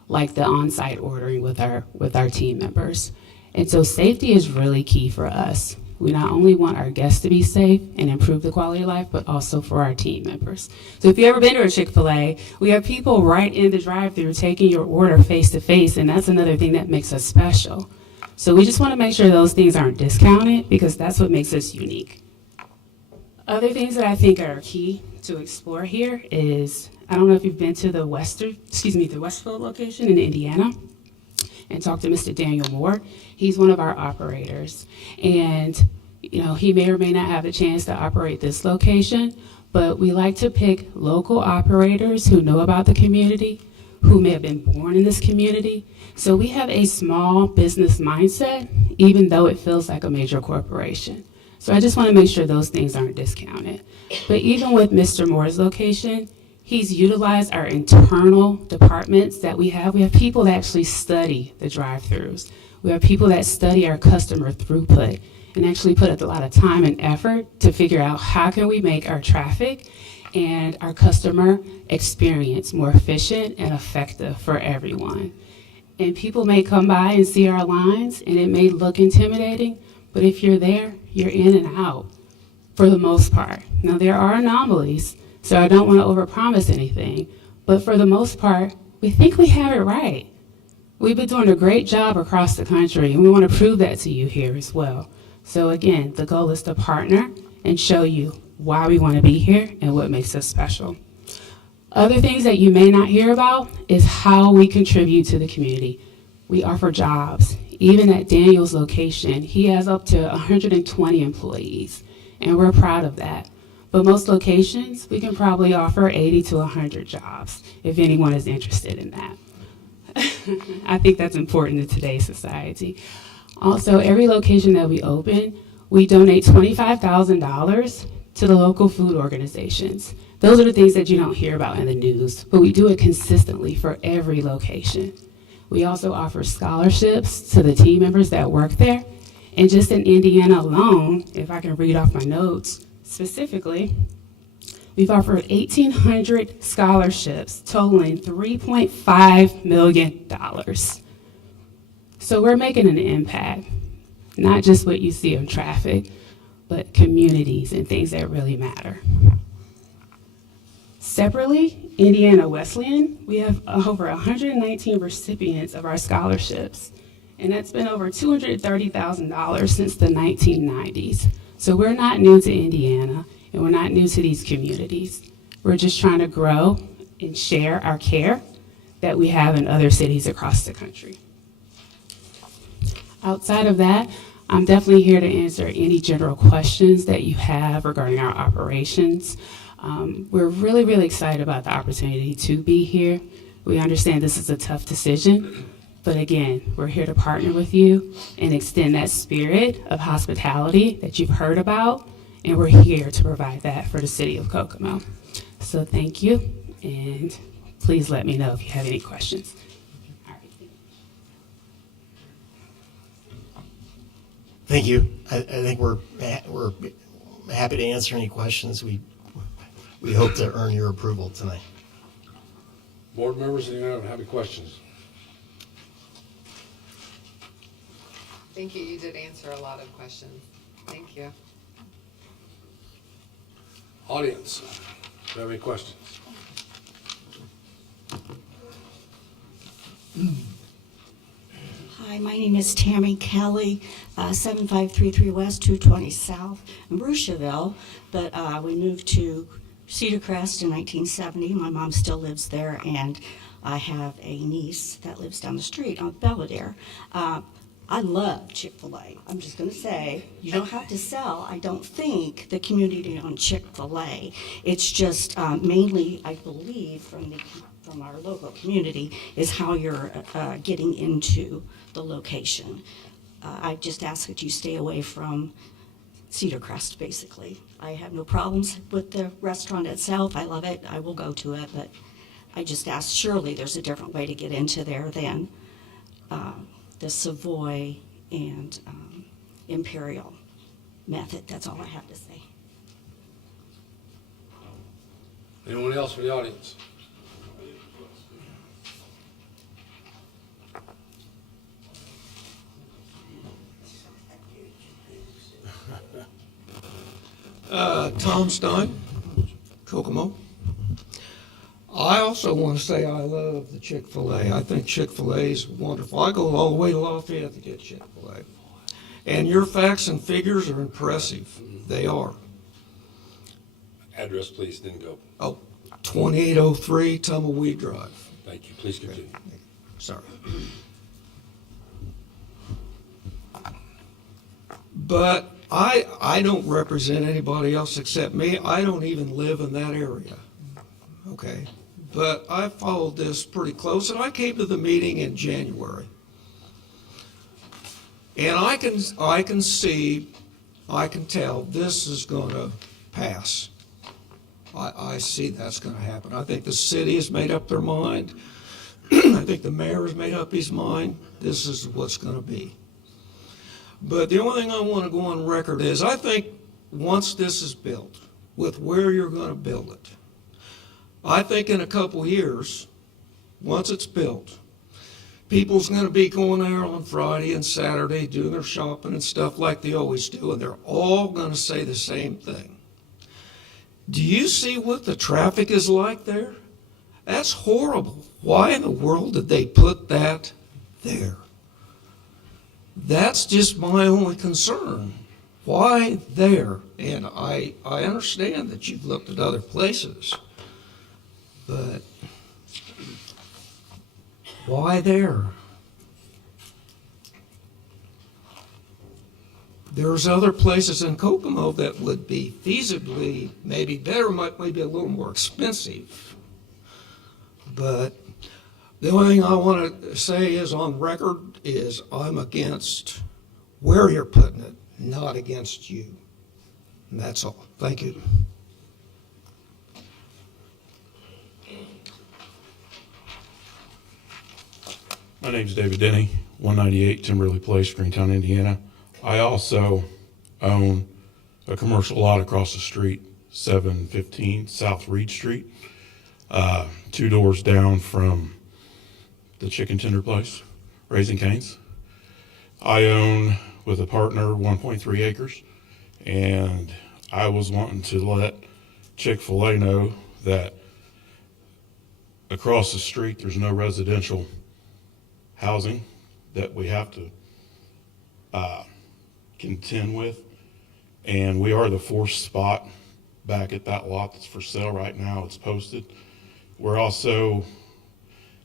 like the on-site ordering with our team members. And so safety is really key for us. We not only want our guests to be safe and improve the quality of life, but also for our team members. So if you've ever been to a Chick-fil-A, we have people right in the drive-thru taking your order face-to-face, and that's another thing that makes us special. So we just want to make sure those things aren't discounted, because that's what makes us unique. Other things that I think are key to explore here is, I don't know if you've been to the Westfield location in Indiana and talked to Mr. Daniel Moore. He's one of our operators. And, he may or may not have a chance to operate this location, but we like to pick local operators who know about the community, who may have been born in this community. So we have a small business mindset, even though it feels like a major corporation. So I just want to make sure those things aren't discounted. But even with Mr. Moore's location, he's utilized our internal departments that we have. We have people that actually study the drive-thrus. We have people that study our customer throughput and actually put a lot of time and effort to figure out how can we make our traffic and our customer experience more efficient and effective for everyone. And people may come by and see our lines, and it may look intimidating, but if you're there, you're in and out for the most part. Now, there are anomalies, so I don't want to overpromise anything, but for the most part, we think we have it right. We've been doing a great job across the country, and we want to prove that to you here as well. So again, the goal is to partner and show you why we want to be here and what makes us special. Other things that you may not hear about is how we contribute to the community. We offer jobs. Even at Daniel's location, he has up to 120 employees, and we're proud of that. But most locations, we can probably offer 80 to 100 jobs if anyone is interested in that. I think that's important in today's society. Also, every location that we open, we donate $25,000 to the local food organizations. Those are the things that you don't hear about in the news, but we do it consistently for every location. We also offer scholarships to the team members that work there. And just in Indiana alone, if I can read off my notes specifically, we've offered 1,800 scholarships totaling $3.5 million. So we're making an impact, not just what you see in traffic, but communities and things that really matter. Separately, Indiana Wesleyan, we have over 119 recipients of our scholarships, and that's been over $230,000 since the 1990s. So we're not new to Indiana, and we're not new to these communities. We're just trying to grow and share our care that we have in other cities across the country. Outside of that, I'm definitely here to answer any general questions that you have regarding our operations. We're really, really excited about the opportunity to be here. We understand this is a tough decision, but again, we're here to partner with you and extend that spirit of hospitality that you've heard about, and we're here to provide that for the city of Kokomo. So thank you, and please let me know if you have any questions. Thank you. I think we're happy to answer any questions. We hope to earn your approval tonight. Board members, anyone have any questions? Thank you. You did answer a lot of questions. Thank you. Audience, do you have any questions? Hi, my name is Tammy Kelly, 7533 West, 220 South, in Bruceville, but we moved to Cedar Crest in 1970. My mom still lives there, and I have a niece that lives down the street on Belvedere. I love Chick-fil-A. I'm just going to say, you don't have to sell, I don't think, the community on Chick-fil-A. It's just mainly, I believe, from our local community, is how you're getting into the location. I just ask that you stay away from Cedar Crest, basically. I have no problems with the restaurant itself. I love it. I will go to it, but I just ask, surely there's a different way to get into there than the Savoy and Imperial method. That's all I have to say. Anyone else from the audience? Tom Stein, Kokomo. I also want to say I love the Chick-fil-A. I think Chick-fil-A is wonderful. I go all the way to Lafayette to get Chick-fil-A. And your facts and figures are impressive. They are. Address, please, then go. Oh, 2803 Tumbleweed Drive. Thank you. Please continue. Sorry. But I don't represent anybody else except me. I don't even live in that area. Okay? But I followed this pretty close, and I came to the meeting in January. And I can see, I can tell this is going to pass. I see that's going to happen. I think the city has made up their mind. I think the mayor has made up his mind. This is what's going to be. But the only thing I want to go on record is I think once this is built, with where you're going to build it, I think in a couple years, once it's built, people's going to be going there on Friday and Saturday doing their shopping and stuff like they always do, and they're all going to say the same thing. Do you see what the traffic is like there? That's horrible. Why in the world did they put that there? That's just my only concern. Why there? And I understand that you've looked at other places, but why there? There's other places in Kokomo that would be feasibly maybe better, maybe a little more expensive. But the only thing I want to say is on record is I'm against where you're putting it, not against you. And that's all. Thank you. My name's David Denny, 198 Timberley Place, Greentown, Indiana. I also own a commercial lot across the street, 715 South Reed Street, 2 doors down from the chicken tender place, Raising Cane's. I own, with a partner, 1.3 acres, and I was wanting to let Chick-fil-A know that across the street there's no residential housing that we have to contend with, and we are the 4th spot back at that lot that's for sale right now. It's posted. We're also,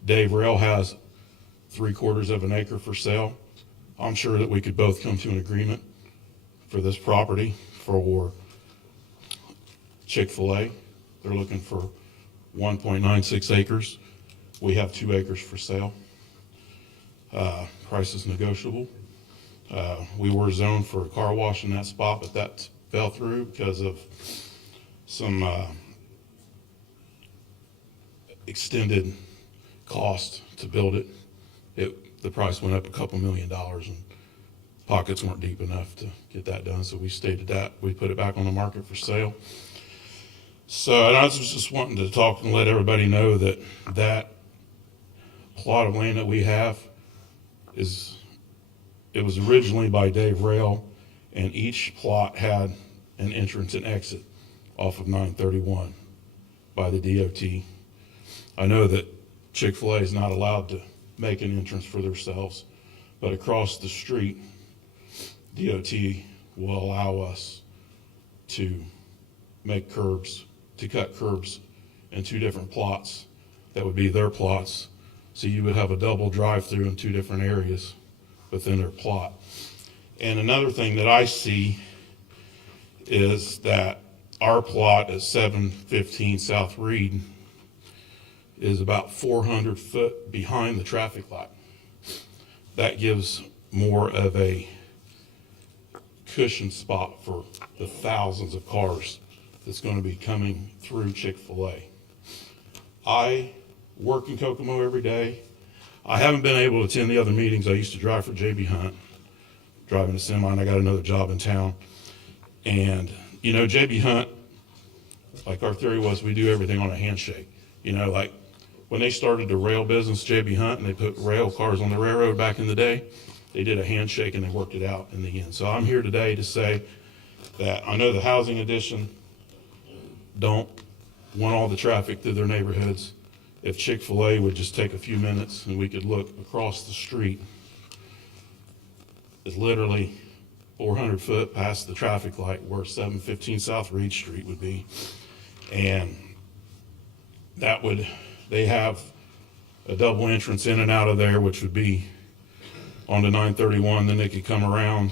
Dave Rail has 3/4 of an acre for sale. I'm sure that we could both come to an agreement for this property for Chick-fil-A. They're looking for 1.96 acres. We have 2 acres for sale. Price is negotiable. We were zoned for a car wash in that spot, but that fell through because of some extended cost to build it. The price went up a couple $1 million, and pockets weren't deep enough to get that done, so we stayed at that. We put it back on the market for sale. So, and I was just wanting to talk and let everybody know that that plot of land that we have it was originally by Dave Rail, and each plot had an entrance and exit off of 931 by the DOT. I know that Chick-fil-A is not allowed to make an entrance for themselves, But across the street, DOT will allow us to make curbs, to cut curbs in 2 different plots. That would be their plots. So you would have a double drive-through in 2 different areas within their plot. And another thing that I see is that our plot at 715 South Reed is about 400 foot behind the traffic light. That gives more of a cushion spot for the thousands of cars that's going to be coming through Chick-fil-A. I work in Kokomo every day. I haven't been able to attend the other meetings. I used to drive for JB Hunt, driving a semi, and I got another job in town. And, you know, JB Hunt, like our theory was, we do everything on a handshake. You know, like when they started the rail business, JB Hunt, and they put rail cars on the railroad back in the day, they did a handshake and they worked it out in the end. So I'm here today to say that I know the housing addition don't want all the traffic through their neighborhoods. If Chick-fil-A would just take a few minutes and we could look across the street, it's literally 400 foot past the traffic light where 715 South Reed Street would be. And that would, they have a double entrance in and out of there, which would be onto 931. Then they could come around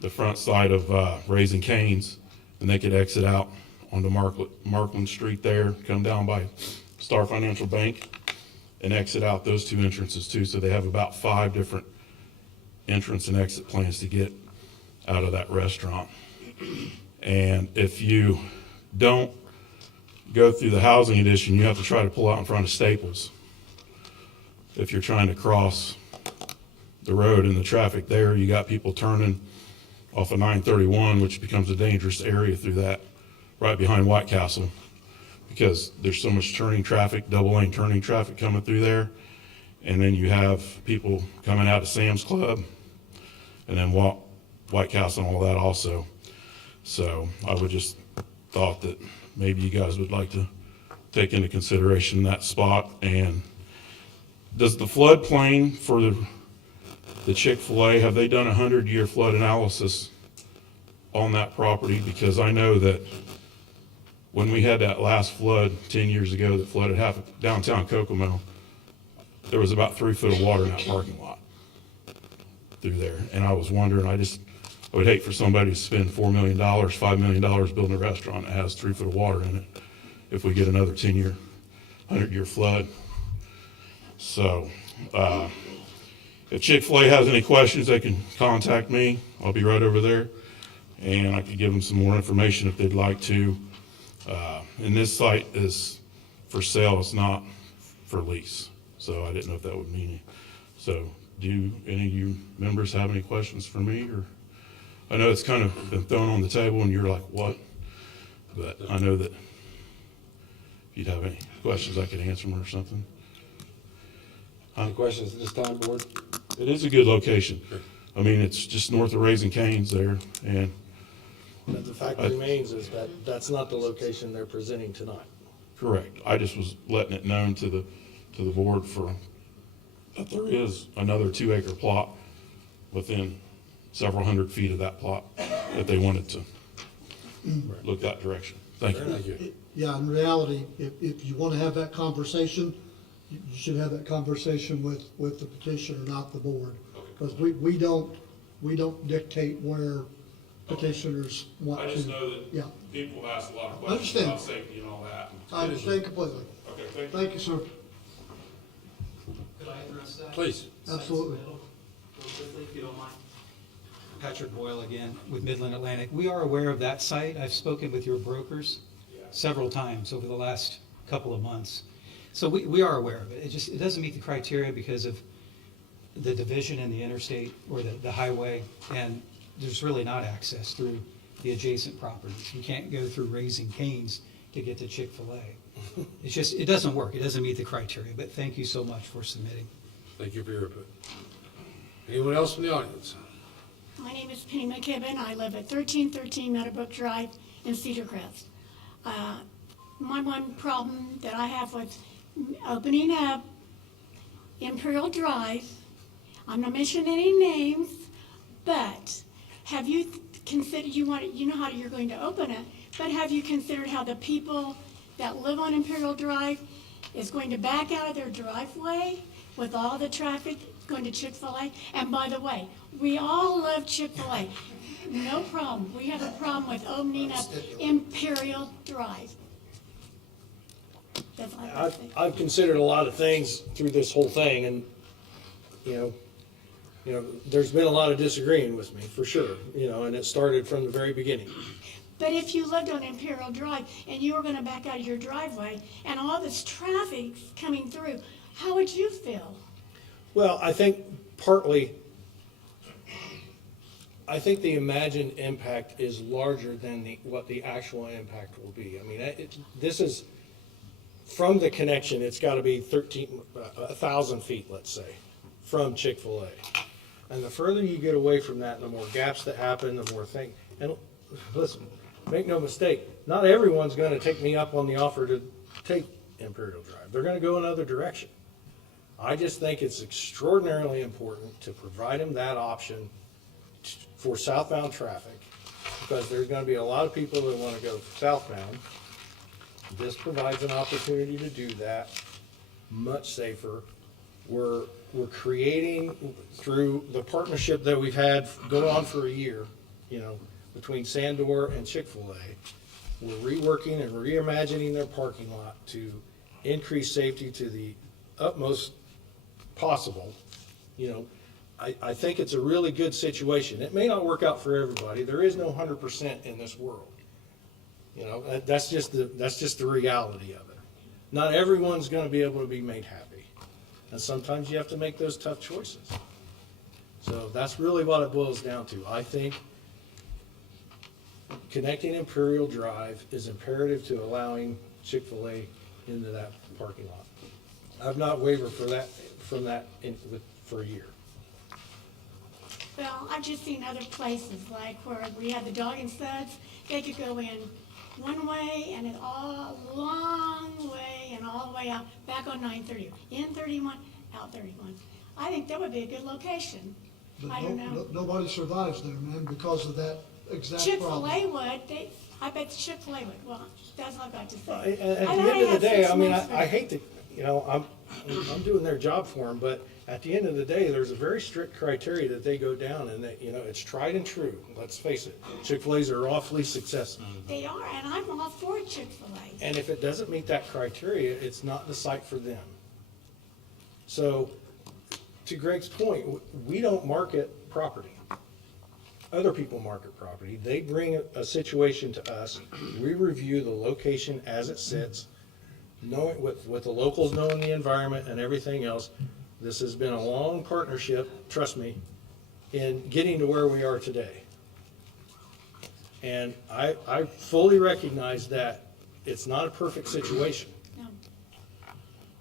the front side of Raising Cane's, and they could exit out onto Markland Street there, come down by Star Financial Bank, and exit out those 2 entrances too. So they have about 5 different entrance and exit plans to get out of that restaurant. And if you don't go through the housing addition, you have to try to pull out in front of Staples if you're trying to cross the road. And the traffic there, you got people turning off of 931, which becomes a dangerous area through that, right behind White Castle, because there's so much turning traffic, double lane turning traffic coming through there. And then you have people coming out of Sam's Club and then White Castle and all that also. So I would just thought that maybe you guys would like to take into consideration that spot. And does the floodplain for the Chick-fil-A, have they done a 100-year flood analysis on that property? Because I know that when we had that last flood 10 years ago that flooded half of downtown Kokomo, there was about 3 foot of water in that parking lot through there. And I was wondering, I would hate for somebody to spend $4 million, $5 million building a restaurant that has 3 foot of water in it if we get another 10-year, 100-year flood. So if Chick-fil-A has any questions, they can contact me. I'll be right over there, and I could give them some more information if they'd like to. And this site is for sale, it's not for lease. So I didn't know if that would mean it. So do any of you members have any questions for me? Or I know it's kind of been thrown on the table and you're like, what? But I know that if you'd have any questions, I could answer them or something. Any questions at this time, board? It is a good location. I mean, it's just north of Raising Cane's there, and But the fact remains is that that's not the location they're presenting tonight. correct. I just was letting it known to the board that there is another 2-acre plot within several hundred feet of that plot that they wanted to look that direction. Thank you. Yeah, in reality, if you want to have that conversation, you should have that conversation with the petitioner, not the board. Because we don't dictate where petitioners want to. I just know that Yeah, people have asked a lot of I questions about understand. safety and all that. I understand completely. Okay, thank you. Thank you, sir. Could I address that? Please. Absolutely. Real quickly, if you don't mind. Patrick Boyle again with Midland Atlantic. We are aware of that site. I've spoken with your brokers several times over the last couple of months. So we are aware of it. It doesn't meet the criteria because of the division in the interstate or the highway, and there's really not access through the adjacent properties. You can't go through Raising Cane's to get to Chick-fil-A. It's just, it doesn't work. It doesn't meet the criteria, but thank you so much for submitting. Thank you for your input. Anyone else from the audience? My name is Penny McKibben. I live at 1313 Meadowbrook Drive in Cedar Crest. My one problem that I have with opening up Imperial Drive, I'm not mentioning any names, but have you considered, you know how you're going to open it, but have you considered how the people that live on Imperial Drive is going to back out of their driveway with all the traffic going to Chick-fil-A? And by the way, we all love Chick-fil-A. No problem. We have a problem with opening up Imperial Drive. That's all I have to say. I've considered a lot of things through this whole thing, and, you know, there's been a lot of disagreeing with me, for sure, and it started from the very beginning. But if you lived on Imperial Drive and you were gonna back out of your driveway and all this traffic's coming through, how would you feel? Well, I think partly, I think the imagined impact is larger than what the actual impact will be. I mean, this is, from the connection, it's gotta be 1,000 feet, let's say, from Chick-fil-A. And the further you get away from that, the more gaps that happen, the more things. And listen, make no mistake, not everyone's gonna take me up on the offer to take Imperial Drive. They're gonna go another direction. I just think it's extraordinarily important to provide them that option for southbound traffic, because there's gonna be a lot of people that wanna go southbound. This provides an opportunity to do that much safer. We're creating, through the partnership that we've had go on for a year, between Sandor and Chick-fil-A, we're reworking and reimagining their parking lot to increase safety to the utmost possible. I think it's a really good situation. It may not work out for everybody. There is no 100% in this world. That's just the reality of it. Not everyone's going to be able to be made happy. And sometimes you have to make those tough choices. So that's really what it boils down to. I think connecting Imperial Drive is imperative to allowing Chick-fil-A into that parking lot. I've not wavered from that for a year. Well, I've just seen other places, like where we had the Dog and Suds, they could go in one way and all long way and all the way out, back on 930, in 31, out 31. I think that would be a good location. But I don't know. Nobody survives there, man, because of that exact problem. Chick-fil-A would, I bet Chick-fil-A would. Well, that's all I've got to say. At the end of the day, I mean, I hate to, I'm doing their job for them, but at the end of the day, there's a very strict criteria that they go down, and that, it's tried and true. Let's face it, Chick-fil-A's are awfully successful. They are, and I'm all for Chick-fil-A. And if it doesn't meet that criteria, it's not the site for them. So, to Greg's point, we don't market property. Other people market property. They bring a situation to us. We review the location as it sits, knowing with the locals knowing the environment and everything else. This has been a long partnership, trust me, in getting to where we are today. And I fully recognize that it's not a perfect situation. No.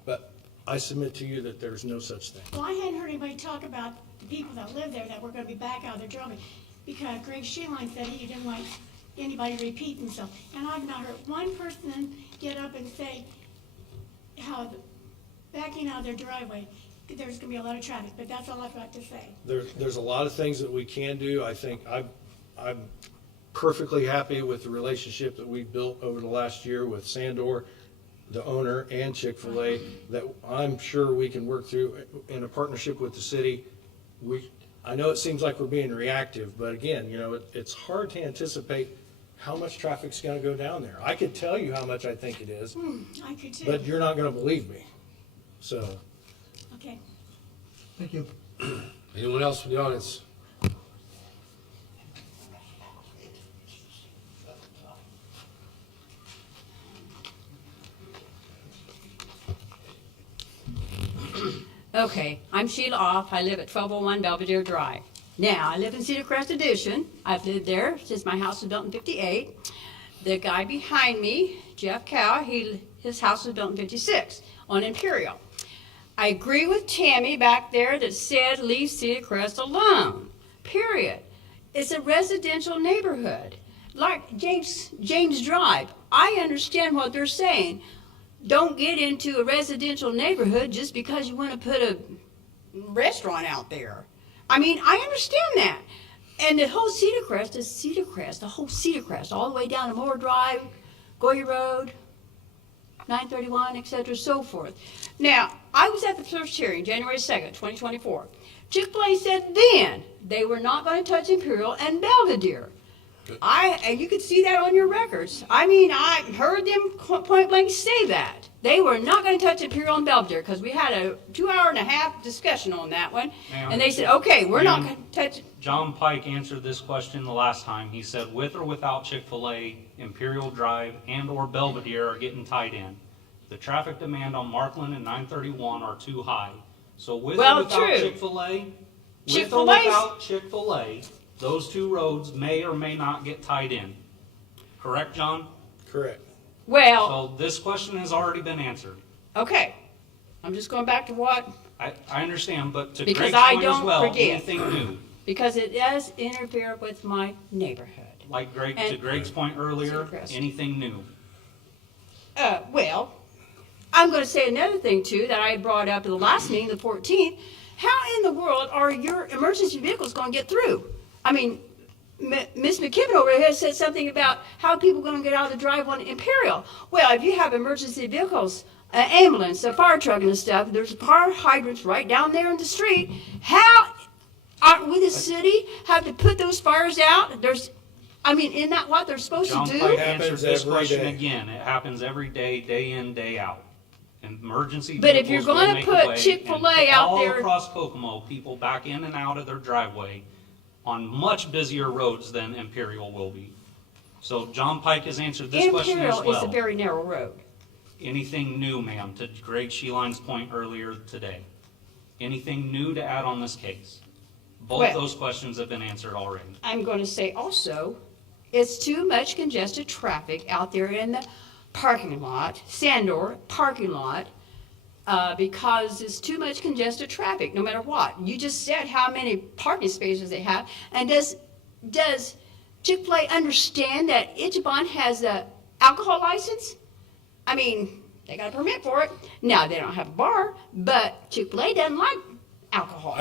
But I submit to you that there's no such thing. Well, I hadn't heard anybody talk about the people that live there that were gonna be back out of their driveway, because Greg Sheeline said he didn't like anybody repeating himself. And I've not heard one person get up and say how backing out of their driveway, there's gonna be a lot of traffic, but that's all I've got to say. There's a lot of things that we can do. I think I'm perfectly happy with the relationship that we've built over the last year with Sandor, the owner, and Chick-fil-A, that I'm sure we can work through in a partnership with the city. I know it seems like we're being reactive, but again, it's hard to anticipate how much traffic's gonna go down there. I could tell you how much I think it is, I could too. but you're not gonna believe me. So, Okay. Thank you. Anyone else from the audience? Okay, I'm Sheila Off. I live at 1201 Belvedere Drive. Now, I live in Cedar Crest Addition. I've lived there since my house was built in 58. The guy behind me, Jeff Cow, his house was built in 56 on Imperial. I agree with Tammy back there that said leave Cedar Crest alone, period. It's a residential neighborhood, like James Drive. I understand what they're saying. Don't get into a residential neighborhood just because you want to put a restaurant out there. I mean, I understand that. And the whole Cedar Crest is Cedar Crest, the whole Cedar Crest, all the way down to Moore Drive, Goya Road, 931, et cetera, so forth. Now, I was at the first hearing, January 2nd, 2024. Chick-fil-A said then they were not going to touch Imperial and Belvedere. And you could see that on your records. I mean, I heard them point blank say that. They were not going to touch Imperial and Belvedere because we had a 2.5-hour discussion on that one. Ma'am, And they said, okay, we're not going to touch it. John Pike answered this question the last time. He said, with or without Chick-fil-A, Imperial Drive and/or Belvedere are getting tied in. The traffic demand on Markland and 931 are too high. So with or without true. Chick-fil-A, with or Chick-fil-A's without Chick-fil-A, those two roads may or may not get tied in. Correct, John? Correct. Well, So this question has already been answered. okay. I'm just going back to what, I understand, but to Because Greg's I point as don't well, forget. anything new. because it does interfere with my neighborhood. Like to And- Greg's point earlier, Cedar Crest. anything new. Well, I'm going to say another thing too that I brought up at the last meeting, the 14th. How in the world are your emergency vehicles going to get through? I mean, Ms. McKibben over here said something about how people are going to get out of the drive on Imperial. Well, if you have emergency vehicles, an ambulance, a fire truck and stuff, there's fire hydrants right down there in the street. How aren't we the city have to put those fires out? Isn't that what they're supposed John to do? Pike answered this every question day. again. It happens every day, day in, day out. Emergency But if you're vehicles will gonna make put a way, Chick-fil-A and out all there- across Kokomo, people back in and out of their driveway on much busier roads than Imperial will be. So John Pike has answered this question as Imperial is a well. very narrow road. Anything new, ma'am, to Greg Sheeline's point earlier today? Anything new to add on this case? Both Well- those questions have been answered already. I'm going to say also, it's too much congested traffic out there in the parking lot, Sandor parking lot, because it's too much congested traffic, no matter what. You just said how many parking spaces they have, and does Chick-fil-A understand that Ichiban has a alcohol license? I mean, they got a permit for it. Now, they don't have a bar, but Chick-fil-A doesn't like alcohol.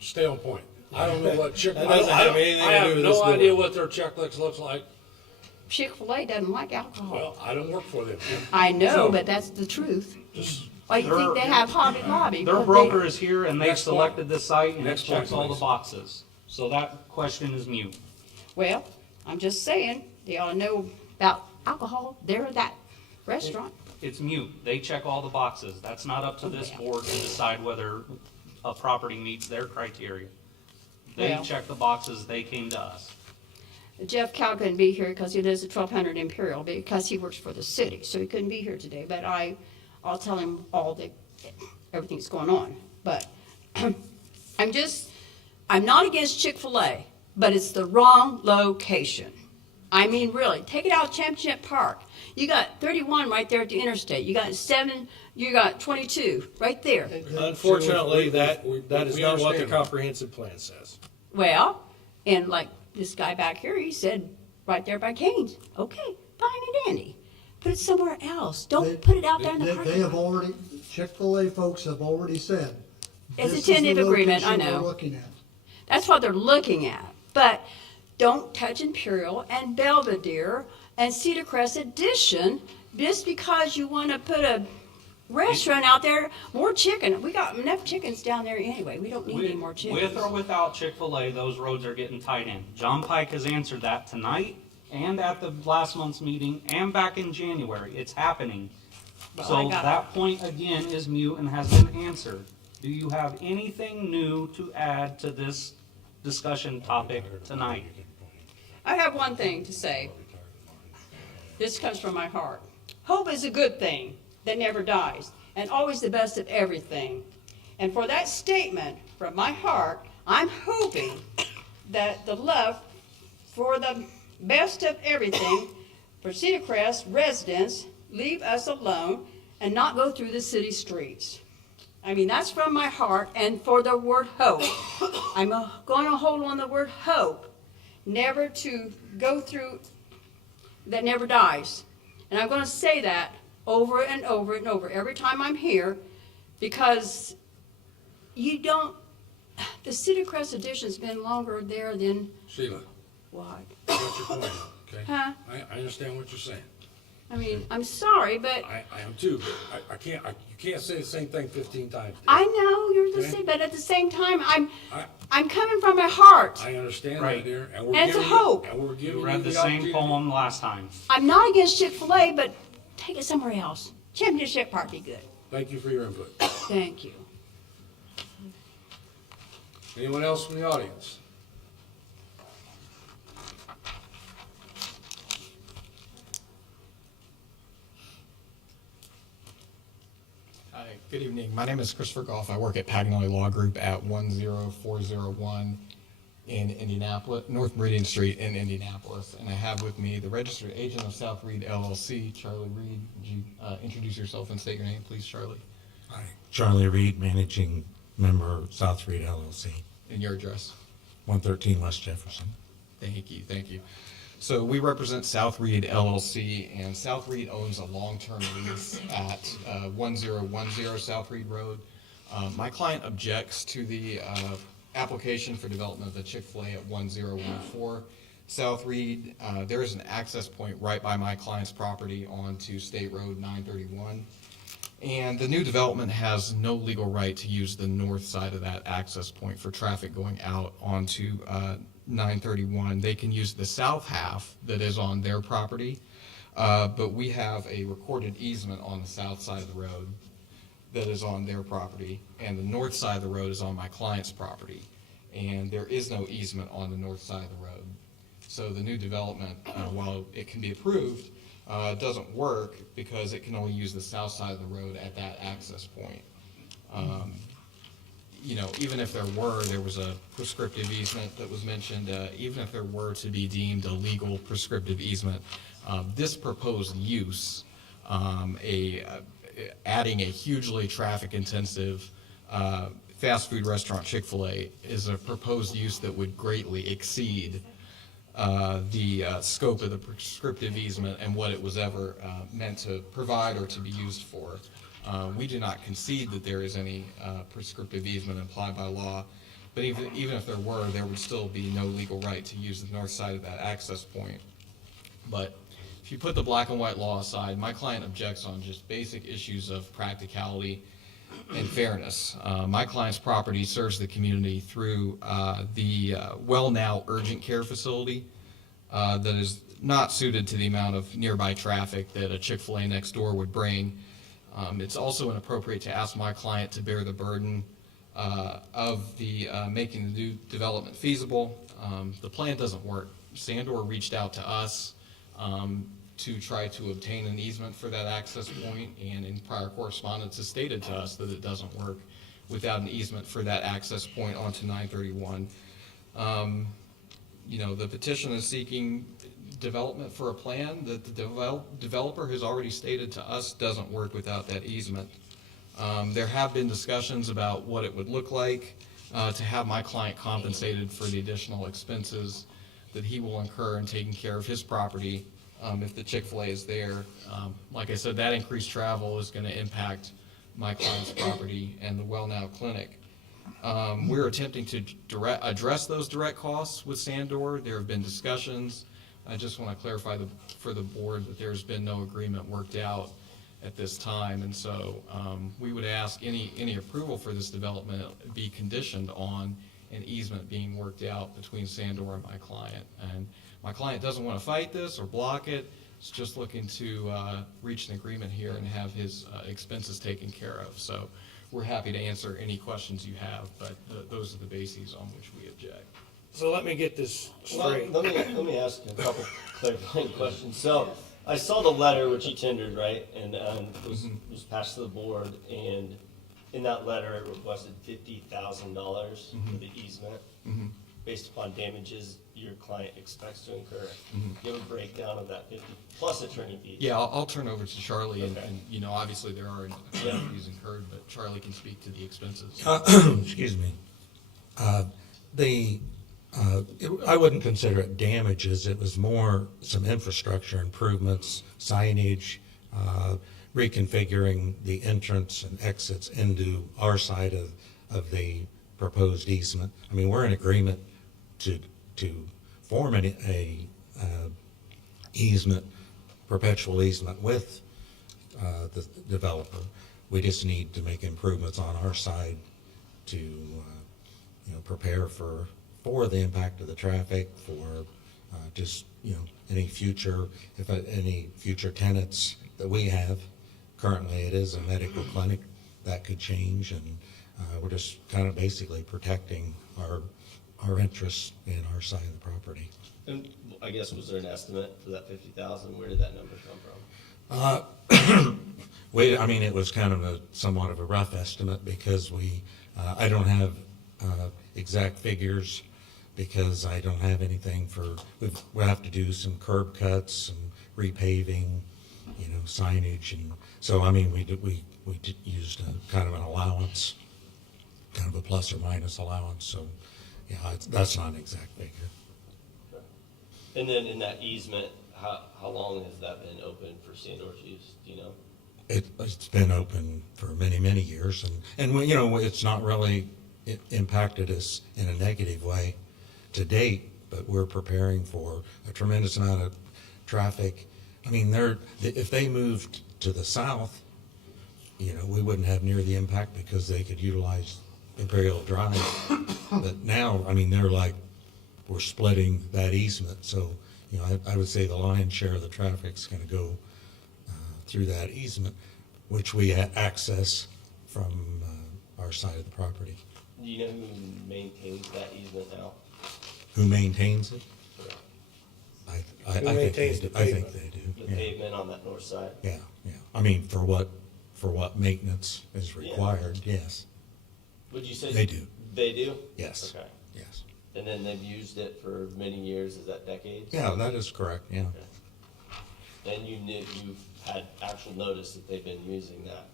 Stay on point. I don't know what That doesn't have anything to I have do with no this idea board. what their checklist looks like. Chick-fil-A doesn't like alcohol. Well, I don't work for them. I know, So, but that's the truth. just- Why you think they have Hobby Lobby? Their Well, broker is here and they Next point. selected this site and it Next checks point, all the please. boxes. So that question is mute. Well, I'm just saying, they ought to know about alcohol there at that restaurant. It's mute. They check all the boxes. That's not up to this board to decide whether a property meets their criteria. They Well- check the boxes, they came to us. Jeff Cow couldn't be here because he lives at 1200 Imperial because he works for the city, so he couldn't be here today, but I'll tell him everything that's going on. But I'm not against Chick-fil-A, but it's the wrong location. I mean, really, take it out of Championship Park. You got 31 right there at the interstate. You got 7, you got 22 right there. Unfortunately, that is we not what the understand that. comprehensive plan says. Well, and like this guy back here, he said, right there by Kane's. Okay, fine and dandy. Put it somewhere else. Don't put it out there in the They parking have lot. already, Chick-fil-A folks have already said. It's a this is the tentative agreement, I location we're know. looking at. That's what they're looking at. But don't touch Imperial and Belvedere and Cedar Crest Edition just because you want to put a restaurant out there. More chicken. We got enough chickens down there anyway. We don't need any more chickens. With or without Chick-fil-A, those roads are getting tied in. John Pike has answered that tonight and at the last month's meeting and back in January. It's happening. Well, I So got- that point again is mute and has been answered. Do you have anything new to add to this discussion topic tonight? I have one thing to say. This comes from my heart. Hope is a good thing that never dies, and always the best of everything. And for that statement from my heart, I'm hoping that the love for the best of everything for Cedar Crest residents leave us alone and not go through the city streets. I mean, that's from my heart, and for the word hope. I'm going to hold on the word hope, never to go through, that never dies. And I'm going to say that over and over and over every time I'm here, because you don't, the Cedar Crest Edition's been longer there than Sheila, what? what's your point, okay? Huh? I understand what you're saying. I mean, I'm sorry, but I am too. I can't, you can't say the same thing 15 times. I know you're the Okay. same, but at the same time, I- I'm coming from my heart. I understand Right. that, dear, and And it's a giving you- hope. And we're giving You you read the the same opportunity. poem last time. I'm not against Chick-fil-A, but take it somewhere else. Championship Park be good. Thank you for your input. Thank you. Anyone else from the audience? Hi, good evening. My name is Christopher Goff. I work at Paganelli Law Group at 10401 in Indianapolis, North Meridian Street in Indianapolis. And I have with me the registered agent of South Reed LLC, Charlie Reed. Would you introduce yourself and state your name, please, Charlie? Hi, Charlie Reed, managing member of South Reed LLC, And your address? 113 West Jefferson. Thank you, thank you. So we represent South Reed LLC, and South Reed owns a long-term lease at 1010 South Reed Road. My client objects to the application for development of the Chick-fil-A at 1014 South Reed. There is an access point right by my client's property onto State Road 931. And the new development has no legal right to use the north side of that access point for traffic going out onto 931. They can use the south half that is on their property, but we have a recorded easement on the south side of the road that is on their property, and the north side of the road is on my client's property. And there is no easement on the north side of the road. So the new development, while it can be approved, doesn't work because it can only use the south side of the road at that access point. You know, even if there was a prescriptive easement that was mentioned, even if there were to be deemed a legal prescriptive easement, this proposed use, adding a hugely traffic-intensive fast food restaurant, Chick-fil-A, is a proposed use that would greatly exceed the scope of the prescriptive easement and what it was ever meant to provide or to be used for. We do not concede that there is any prescriptive easement implied by law, but even if there were, there would still be no legal right to use the north side of that access point. But if you put the black and white law aside, my client objects on just basic issues of practicality and fairness. My client's property serves the community through the Well Now Urgent Care Facility that is not suited to the amount of nearby traffic that a Chick-fil-A next door would bring. It's also inappropriate to ask my client to bear the burden of the making the new development feasible. The plan doesn't work. Sandor reached out to us to try to obtain an easement for that access point, and in prior correspondence has stated to us that it doesn't work without an easement for that access point onto 931. You know, the petition is seeking development for a plan that the developer has already stated to us doesn't work without that easement. There have been discussions about what it would look like to have my client compensated for the additional expenses that he will incur in taking care of his property if the Chick-fil-A is there. Like I said, that increased travel is going to impact my client's property and the Well Now Clinic. We're attempting to address those direct costs with Sandor. There have been discussions. I just want to clarify for the board that there's been no agreement worked out at this time, and so we would ask any approval for this development be conditioned on an easement being worked out between Sandor and my client. And my client doesn't want to fight this or block it. It's just looking to reach an agreement here and have his expenses taken care of. So we're happy to answer any questions you have, but those are the bases on which we object. So let me get this straight. Let me ask a couple clarifying questions. So I saw the letter which he tendered, right, and was passed to the board, and in that letter it requested $50,000 for the easement based upon damages your client expects to incur. Do you have a breakdown of that 50 plus attorney fees? Yeah, I'll turn over to Charlie, Okay. and you know, obviously there are fees incurred, but Charlie can speak to the expenses. Excuse me. I wouldn't consider it damages. It was more some infrastructure improvements, signage, reconfiguring the entrance and exits into our side of the proposed easement. I mean, we're in agreement to form a easement, perpetual easement with the developer. We just need to make improvements on our side to, prepare for the impact of the traffic, for just, any future tenants that we have. Currently, it is a medical clinic. That could change, and we're just kind of basically protecting our interests in our side of the property. And I guess, was there an estimate for that 50,000? Where did that number come from? It was kind of somewhat of a rough estimate because I don't have exact figures because I don't have anything we have to do some curb cuts and repaving, signage, and so, we used a kind of an allowance, kind of a plus or minus allowance, so, yeah, that's not an exact figure. And then in that easement, how long has that been open for Sandor's use? Do you know? It's been open for many, many years, and it's not really impacted us in a negative way to date, but we're preparing for a tremendous amount of traffic. If they moved to the south, we wouldn't have near the impact because they could utilize Imperial Drive. But now, they're like, we're splitting that easement, so, I would say the lion's share of the traffic's gonna go through that easement, which we access from our side of the property. Do you know who maintains that easement now? Who maintains it? I Who think maintains they the do. I think pavement? they do. The Yeah. pavement on that north side? Yeah. For what maintenance is required, yes. Would you say? They do. They do? Yes. Okay. Yes. And then they've used it for many years, is that decades? Yeah, that is correct, yeah. And you've had actual notice that they've been using that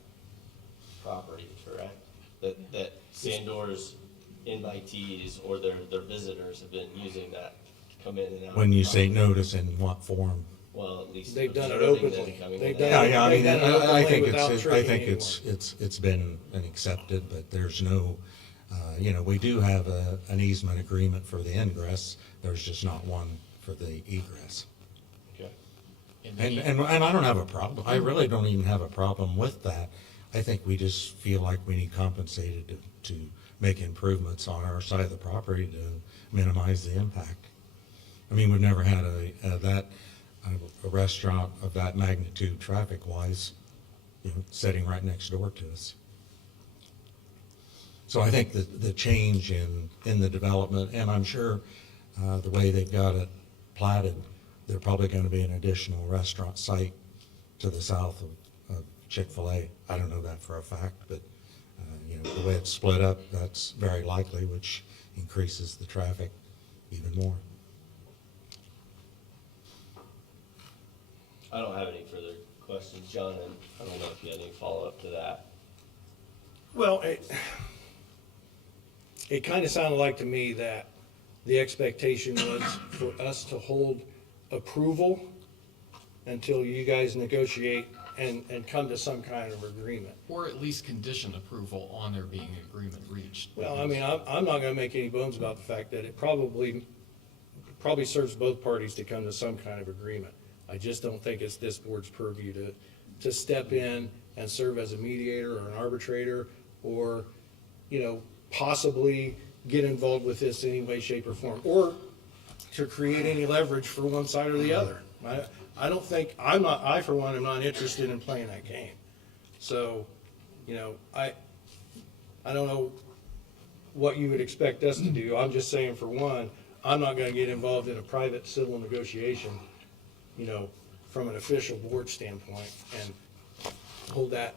property, correct? That Sandor's invitees or their visitors have been using that to come in and out? When you say notice, in what form? Well, at least They've done it observing them openly. coming They've in. done it- Yeah, they've done it I openly think without I tricking think anyone. it's been accepted, but there's no, we do have an easement agreement for the ingress. There's just not one for the egress. Okay. And I don't have a problem. I really don't even have a problem with that. I think we just feel like we need compensated to make improvements on our side of the property to minimize the impact. We've never had a restaurant of that magnitude traffic-wise, sitting right next door to us. So I think that the change in the development, and I'm sure the way they've got it platted, they're probably going to be an additional restaurant site to the south of Chick-fil-A. I don't know that for a fact, but the way it's split up, that's very likely, which increases the traffic even more. I don't have any further questions, John, and I don't know if you had any follow-up to that. Well, it kind of sounded like to me that the expectation was for us to hold approval until you guys negotiate and come to some kind of agreement. Or at least condition approval on there being an agreement reached. Well, I'm not gonna make any bones about the fact that it probably serves both parties to come to some kind of agreement. I just don't think it's this board's purview to step in and serve as a mediator or an arbitrator or, possibly get involved with this in any way, shape, or form, or to create any leverage for one side or the other. I for one am not interested in playing that game. So, I don't know what you would expect us to do. I'm just saying, for one, I'm not gonna get involved in a private civil negotiation, from an official board standpoint and hold that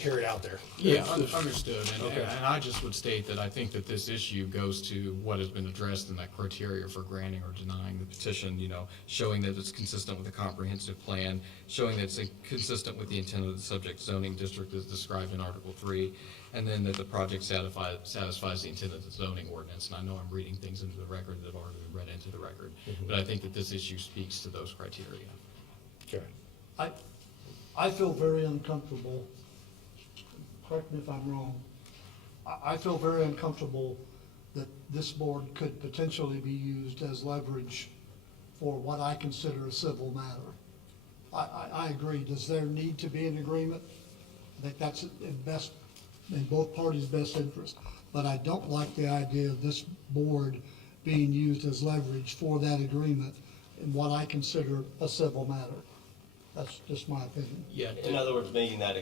carrot out there. Yeah, understood, Okay. and I just would state that I think that this issue goes to what has been addressed in that criteria for granting or denying the petition, showing that it's consistent with the comprehensive plan, showing that it's consistent with the intent of the subject zoning district as described in Article 3, and then that the project satisfies the intent of the zoning ordinance, and I know I'm reading things into the record that have already been read into the record, but I think that this issue speaks to those criteria. Okay. I feel very uncomfortable, correct me if I'm wrong, I feel very uncomfortable that this board could potentially be used as leverage for what I consider a civil matter. I agree. Does there need to be an agreement? I think that's in both parties' best interest. But I don't like the idea of this board being used as leverage for that agreement in what I consider a civil matter. That's just my opinion. Yeah. In other words, making that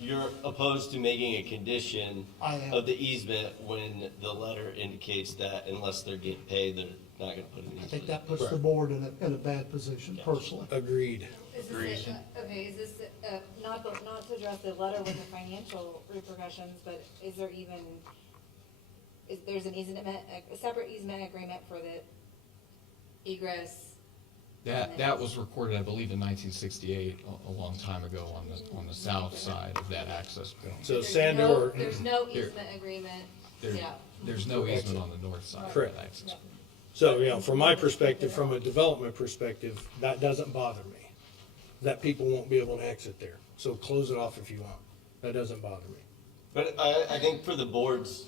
you're opposed to making a condition I am. of the easement when the letter indicates that unless they're getting paid, they're not gonna put an easement. I think that puts the board in a bad position personally. Agreed. Okay, is this, not to address the letter with the financial repercussions, but is there even, there's an easement, a separate easement agreement for the egress? That was recorded, I believe, in 1968, a long time ago on the south side of that access point. So There's no easement agreement, yeah. There's no easement on the north side of Correct. that access point. So, from my perspective, from a development perspective, that doesn't bother me. That people won't be able to exit there. So close it off if you want. That doesn't bother me. But I think for the board's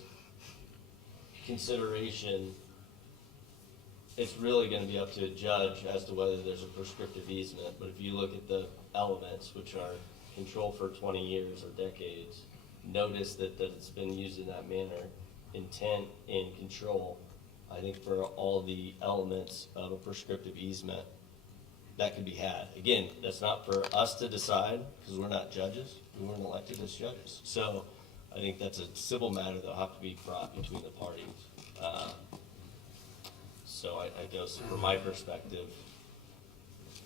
consideration, it's really gonna be up to a judge as to whether there's a prescriptive easement. But if you look at the elements, which are control for 20 years or decades, notice that it's been used in that manner, intent and control, I think for all the elements of a prescriptive easement, that could be had. Again, that's not for us to decide, because we're not judges. We weren't elected as judges. So I think that's a civil matter that'll have to be brought between the parties. So I guess from my perspective,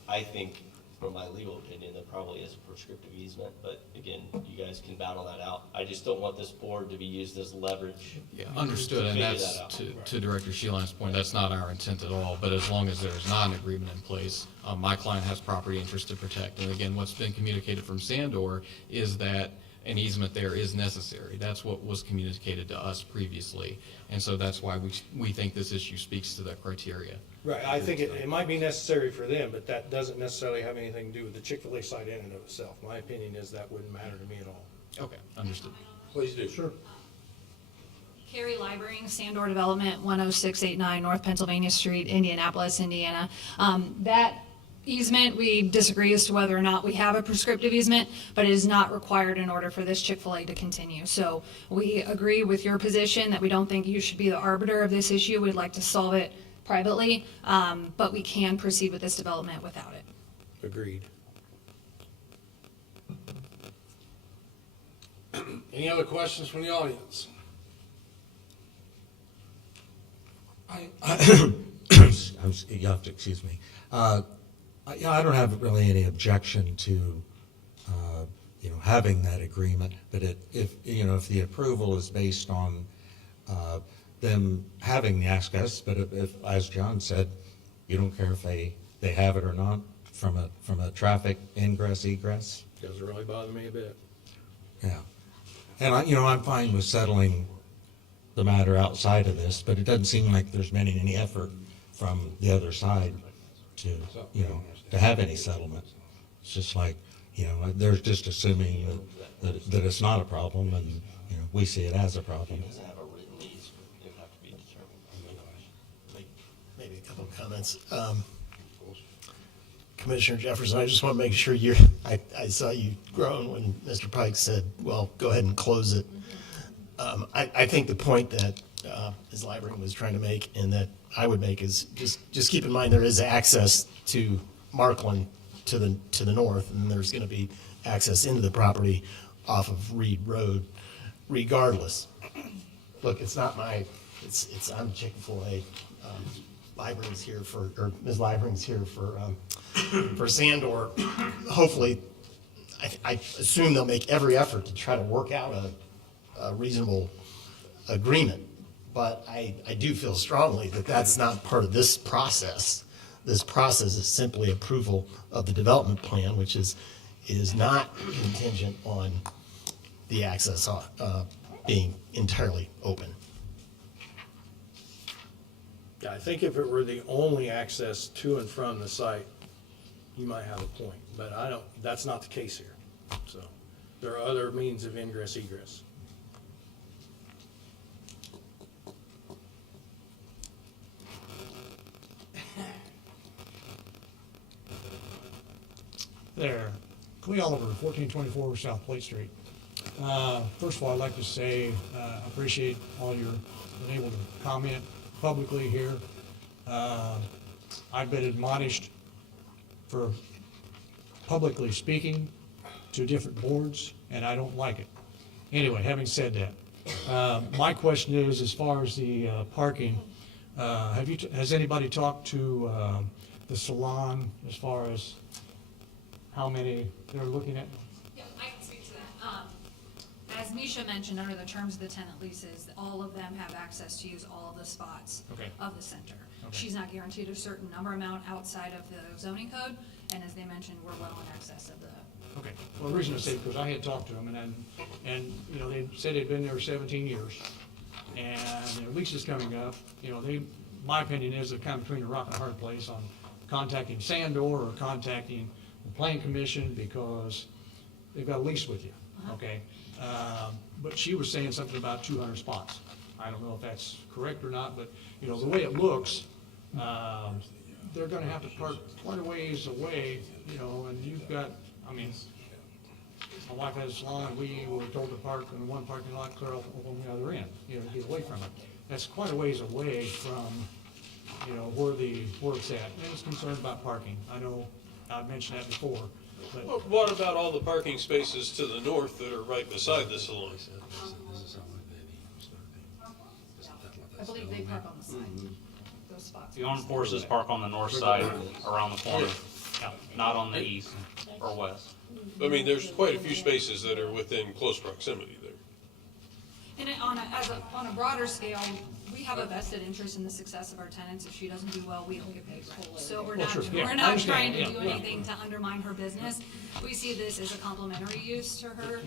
I think from my legal opinion, there probably is a prescriptive easement, but again, you guys can battle that out. I just don't want this board to be used as leverage. Yeah, understood, and that's, to Director Sheehan's point, that's not our intent at all, but as long as there's not an agreement in place, my client has property interest to protect, and again, what's been communicated from Sandor is that an easement there is necessary. That's what was communicated to us previously, and so that's why we think this issue speaks to that criteria. Right, I think it might be necessary for them, but that doesn't necessarily have anything to do with the Chick-fil-A site in and of itself. My opinion is that wouldn't matter to me at all. Okay, understood. Please do. Sure. Carrie Libering, Sandor Development, 10689 North Pennsylvania Street, Indianapolis, Indiana. That easement, we disagree as to whether or not we have a prescriptive easement, but it is not required in order for this Chick-fil-A to continue. So we agree with your position that we don't think you should be the arbiter of this issue. We'd like to solve it privately, but we can proceed with this development without it. Agreed. Any other questions from the audience? You have to excuse me. I don't have really any objection to, having that agreement, but if the approval is based on them having the access, but if, as John said, you don't care if they have it or not from a traffic ingress, egress. Doesn't really bother me a bit. Yeah. And I'm fine with settling the matter outside of this, but it doesn't seem like there's any effort from the other side to, to have any settlement. It's just like, they're just assuming that it's not a problem, and, we see it as a problem. It doesn't have a written easement, it would have to be determined. Maybe a couple of comments. Commissioner Jefferson, I just want to make sure I saw you groan when Mr. Pike said, well, go ahead and close it. I think the point that Ms. Libering was trying to make and that I would make is just keep in mind there is access to Markland to the north, and there's going to be access into the property off of Reed Road regardless. Look, it's not I'm Chick-fil-A. Library's here Ms. Libering's here for Sandor. Hopefully, I assume they'll make every effort to try to work out a reasonable agreement. But I do feel strongly that that's not part of this process. This process is simply approval of the development plan, which is not contingent on the access being entirely open. Yeah, I think if it were the only access to and from the site, you might have a point, but that's not the case here. So there are other means of ingress, egress. there. Clea Oliver, 1424 South Plate Street. First of all, I'd like to say I appreciate all your been able to comment publicly here. I've been admonished for publicly speaking to different boards, and I don't like it. Anyway, having said that, my question is, as far as the parking, has anybody talked to the salon as far as how many they're looking at? Yeah, I can speak to that. As Misha mentioned, under the terms of the tenant leases, all of them have access to use all of the spots Okay. of the center. Okay. She's not guaranteed a certain number amount outside of the zoning code, and as they mentioned, we're well in excess of the. Okay, well, the reason I say, because I had talked to them, and, you know, they said they'd been there 17 years, and their lease is coming up, you know, my opinion is they're kind of between a rock and a hard place on contacting Sandor or contacting the Plan Commission, because they've got a lease with you, okay? But she was saying something about 200 spots. I don't know if that's correct or not, but, you know, the way it looks, they're gonna have to park quite a ways away, you know, and you've got, I mean, my wife has a salon, we were told to park in one parking lot, clear off on the other end, you know, to get away from it. That's quite a ways away from, you know, where it's at. And it's concerned about parking. I know I've mentioned that before, but. Well, what about all the parking spaces to the north that are right beside the salon? I believe they park on the side, those spots. The armed forces park on the north side around the corner, not on the east or west. I mean, there's quite a few spaces that are within close proximity there. And on a broader scale, we have a vested interest in the success of our tenants. If she doesn't do well, we don't get paid. So we're Well, not, sure, yeah, we're I not understand, trying to do yeah. anything to undermine her business. We see this as a complementary use to her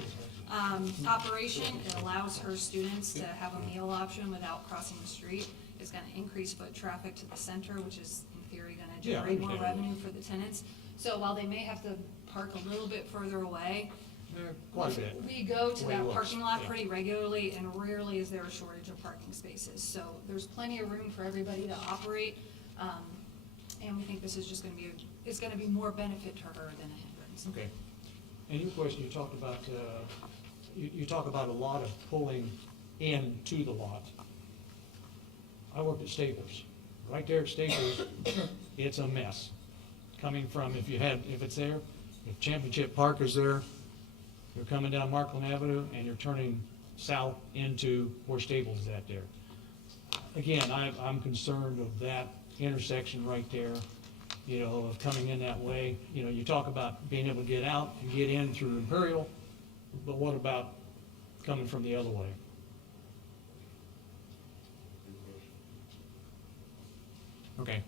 operation. It allows her students to have a meal option without crossing the street. It's gonna increase foot traffic to the center, which is in theory gonna Yeah, I generate more understand. revenue for the tenants. So while they may have to park a little bit further away, Quite a bit. we go to The way it that looks, parking lot yeah. pretty regularly, and rarely is there a shortage of parking spaces. So there's plenty of room for everybody to operate, and we think this is just gonna be, it's gonna be more benefit to her than a hindrance. Okay. And your question, you talked about, you talk about a lot of pulling into the lot. I worked at Staples. Right there at Staples, it's a mess. Coming from, if it's there, if Championship Park is there, you're coming down Markland Avenue and you're turning south into where Staples is at there. Again, I'm concerned of that intersection right there, you know, of coming in that way. You know, you talk about being able to get out and get in through Imperial, but what about coming from the other way? Okay.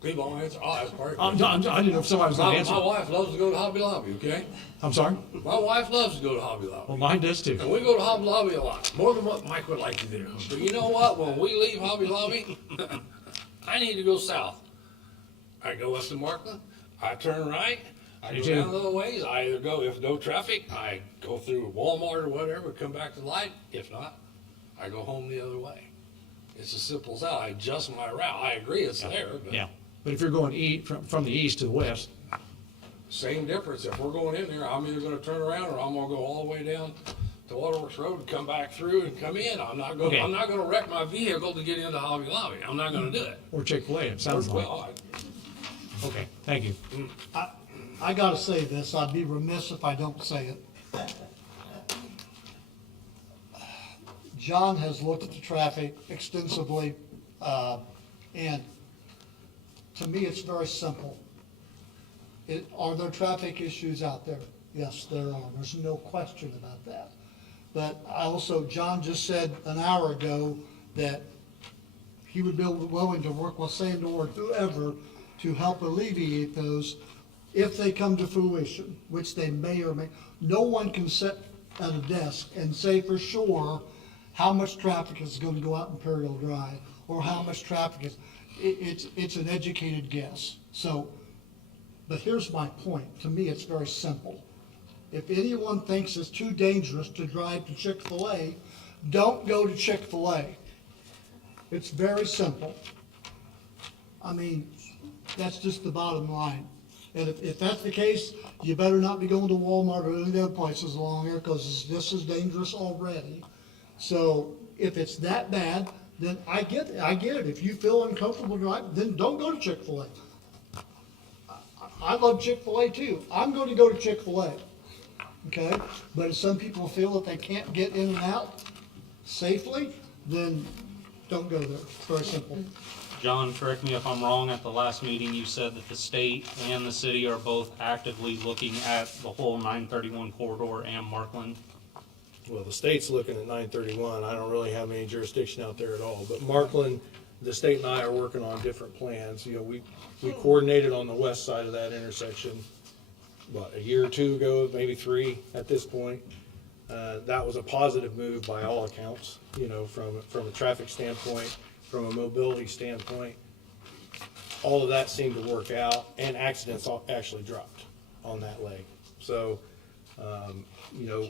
Cleve, I'll answer, I'll ask part. I didn't know if somebody was gonna answer. My wife loves to go to Hobby Lobby, okay? I'm sorry? My wife loves to go to Hobby Lobby. Well, mine does too. And we go to Hobby Lobby a lot, more than what Mike would like to do. But you know what? When we leave Hobby Lobby, I need to go south. I go up to Markland, I turn right, I Me go too. down the other ways. I either go, if no traffic, I go through Walmart or whatever, come back to the light. If not, I go home the other way. It's as simple as that. I adjust my route. I agree it's there, but Yeah, but if you're going from the east to the west, same difference. If we're going in there, I'm either gonna turn around or I'm gonna go all the way down to Waterworks Road and come back through and come in. I'm not Okay. gonna wreck my vehicle to get into Hobby Lobby. I'm not gonna do it. or Chick-fil-A, it sounds like. Well, Okay, thank you. I gotta say this, I'd be remiss if I don't say it. John has looked at the traffic extensively, and to me, it's very simple. Are there traffic issues out there? Yes, there are. There's no question about that. But John just said an hour ago that he would be willing to work with Sandor or whoever to help alleviate those if they come to fruition, which they may or may. No one can sit at a desk and say for sure how much traffic is going to go out Imperial Drive or how much traffic is. It's an educated guess. So, but here's my point. To me, it's very simple. If anyone thinks it's too dangerous to drive to Chick-fil-A, don't go to Chick-fil-A. It's very simple. I mean, That's just the bottom line. And if that's the case, you better not be going to Walmart or any of the other places along there, because it's just as dangerous already. So if it's that bad, then I get it. If you feel uncomfortable driving, then don't go to Chick-fil-A. I love Chick-fil-A too. I'm going to go to Chick-fil-A. Okay? But if some people feel that they can't get in and out safely, then don't go there. It's very simple. John, correct me if I'm wrong, at the last meeting, you said that the state and the city are both actively looking at the whole 931 corridor and Markland. Well, the state's looking at 931. I don't really have any jurisdiction out there at all. But Markland, the state and I are working on different plans. You know, we coordinated on the west side of that intersection, what, a year or two ago, maybe 3 at this point. That was a positive move by all accounts, you know, from a traffic standpoint, from a mobility standpoint. All of that seemed to work out, and accidents actually dropped on that leg. So, you know,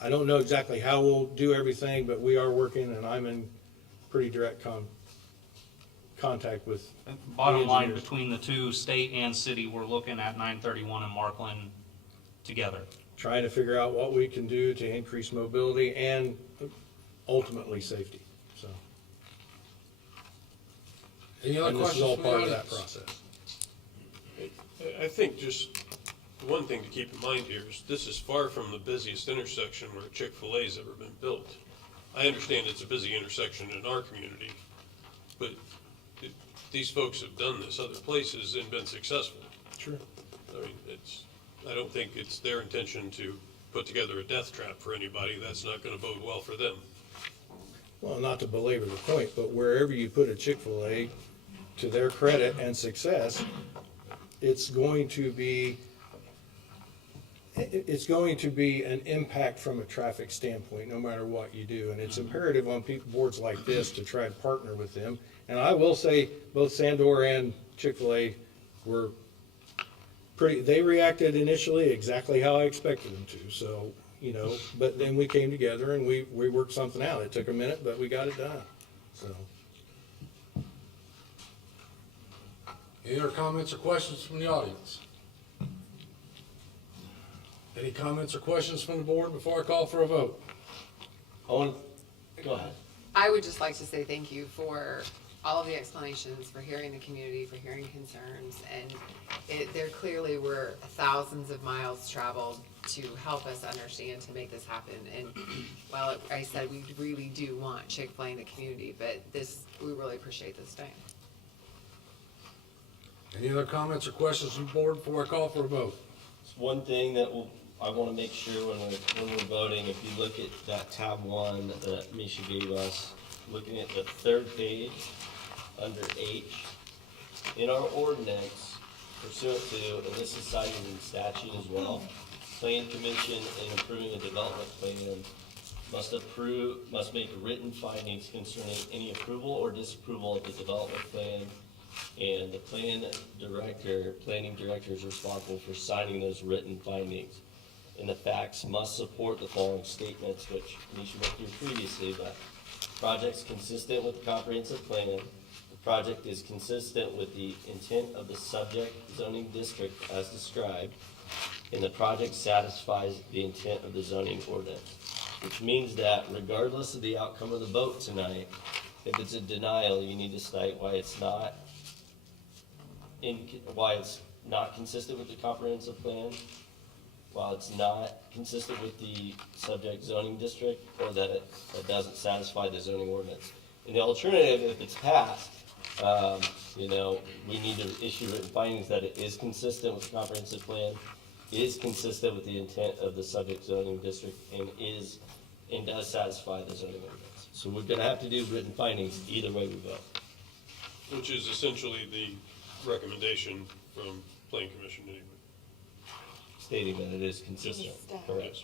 I don't know exactly how we'll do everything, but we are working, and I'm in pretty direct contact with Bottom the line, engineers. between the two, state and city, we're looking at 931 and Markland together. Trying to figure out what we can do to increase mobility and ultimately safety, so. Any other And this is questions all from the part of that audience? process. I think just one thing to keep in mind here is this is far from the busiest intersection where Chick-fil-A's ever been built. I understand it's a busy intersection in our community, but these folks have done this other places and been successful. Sure. I mean, I don't think it's their intention to put together a death trap for anybody. That's not gonna bode well for them. Well, not to belabor the point, but wherever you put a Chick-fil-A, to their credit and success, it's going to be an impact from a traffic standpoint, no matter what you do. And it's imperative on boards like this to try and partner with them. And I will say, both Sandor and Chick-fil-A were they reacted initially exactly how I expected them to. So, you know, but then we came together and we worked something out. It took a minute, but we got it done, so. Any other comments or questions from the audience? Any comments or questions from the board before I call for a vote? Go ahead. I would just like to say thank you for all of the explanations, for hearing the community, for hearing concerns, and there clearly were thousands of miles traveled to help us understand, to make this happen. And while I said we really do want Chick-fil-A in the community, but we really appreciate this day. Any other comments or questions from the board before I call for a vote? It's one thing that I want to make sure when we're voting, if you look at that tab 1 that Misha gave us, looking at the 3rd page under H, in our ordinance pursuant to, and this is cited in statute as well, Plan Commission in approving a development plan must make written findings concerning any approval or disapproval of the development plan. And the planning director is responsible for signing those written findings. And the facts must support the following statements, which Nisha went through previously, but project's consistent with the comprehensive plan. The project is consistent with the intent of the subject zoning district as described. And the project satisfies the intent of the zoning ordinance. Which means that regardless of the outcome of the vote tonight, if it's a denial, you need to cite why it's not consistent with the comprehensive plan, while it's not consistent with the subject zoning district, or that it doesn't satisfy the zoning ordinance. And the alternative, if it's passed, you know, we need to issue written findings that it is consistent with the comprehensive plan, is consistent with the intent of the subject zoning district, and does satisfy the zoning ordinance. So we're gonna have to do written findings either way we vote. Which is essentially the recommendation from Plan Commission anyway. Stating that it is consistent, correct.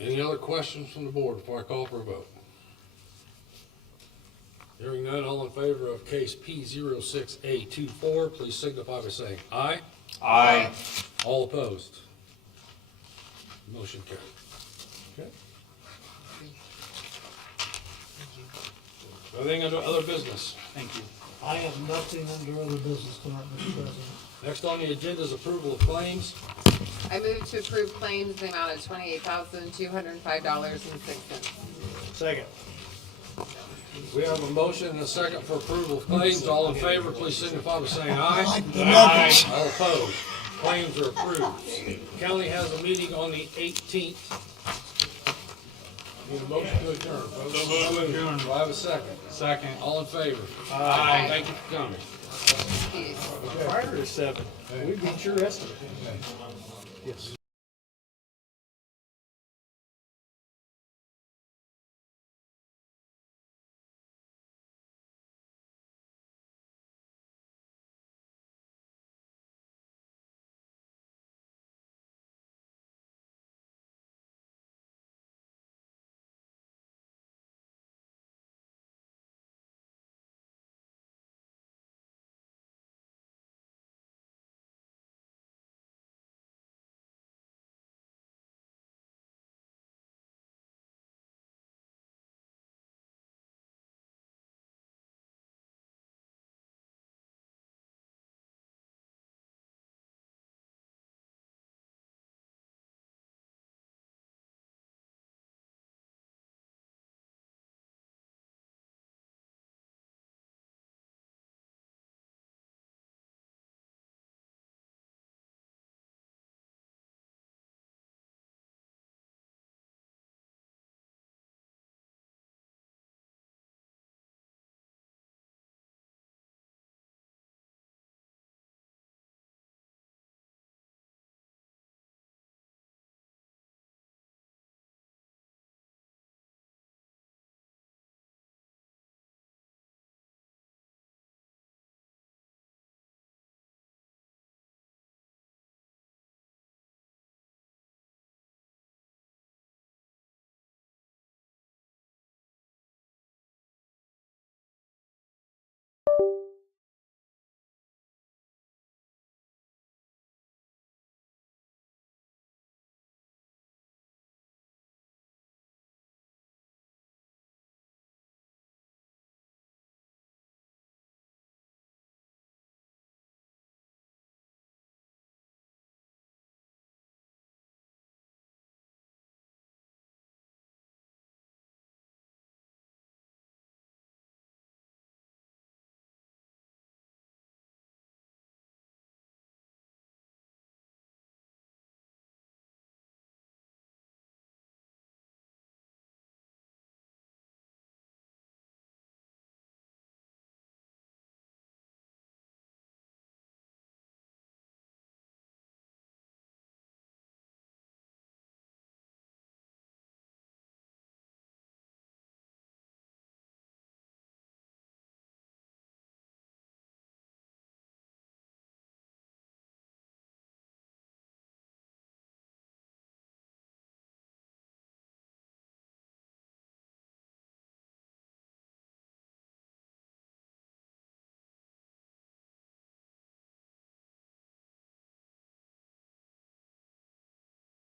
Any other questions from the board before I call for a vote? Hearing none, all in favor of case P06A24, please signify by saying aye. Aye. All opposed? Motion carried. Okay. Anything under other business? Thank you. I have nothing under other business tonight, Mr. President. Next on the agenda is approval of claims. I move to approve claims in the amount of $28,205.06. Second. We have a motion and a second for approval of claims. All in favor, please signify by saying aye. Aye. All opposed. Claims are approved. County has a meeting on the 18th. Need a motion to adjourn, folks. So moved to adjourn. Do I have a second? Second. All in favor? Aye. Thank you for coming. Prior to 7, we beat your estimate. Yes.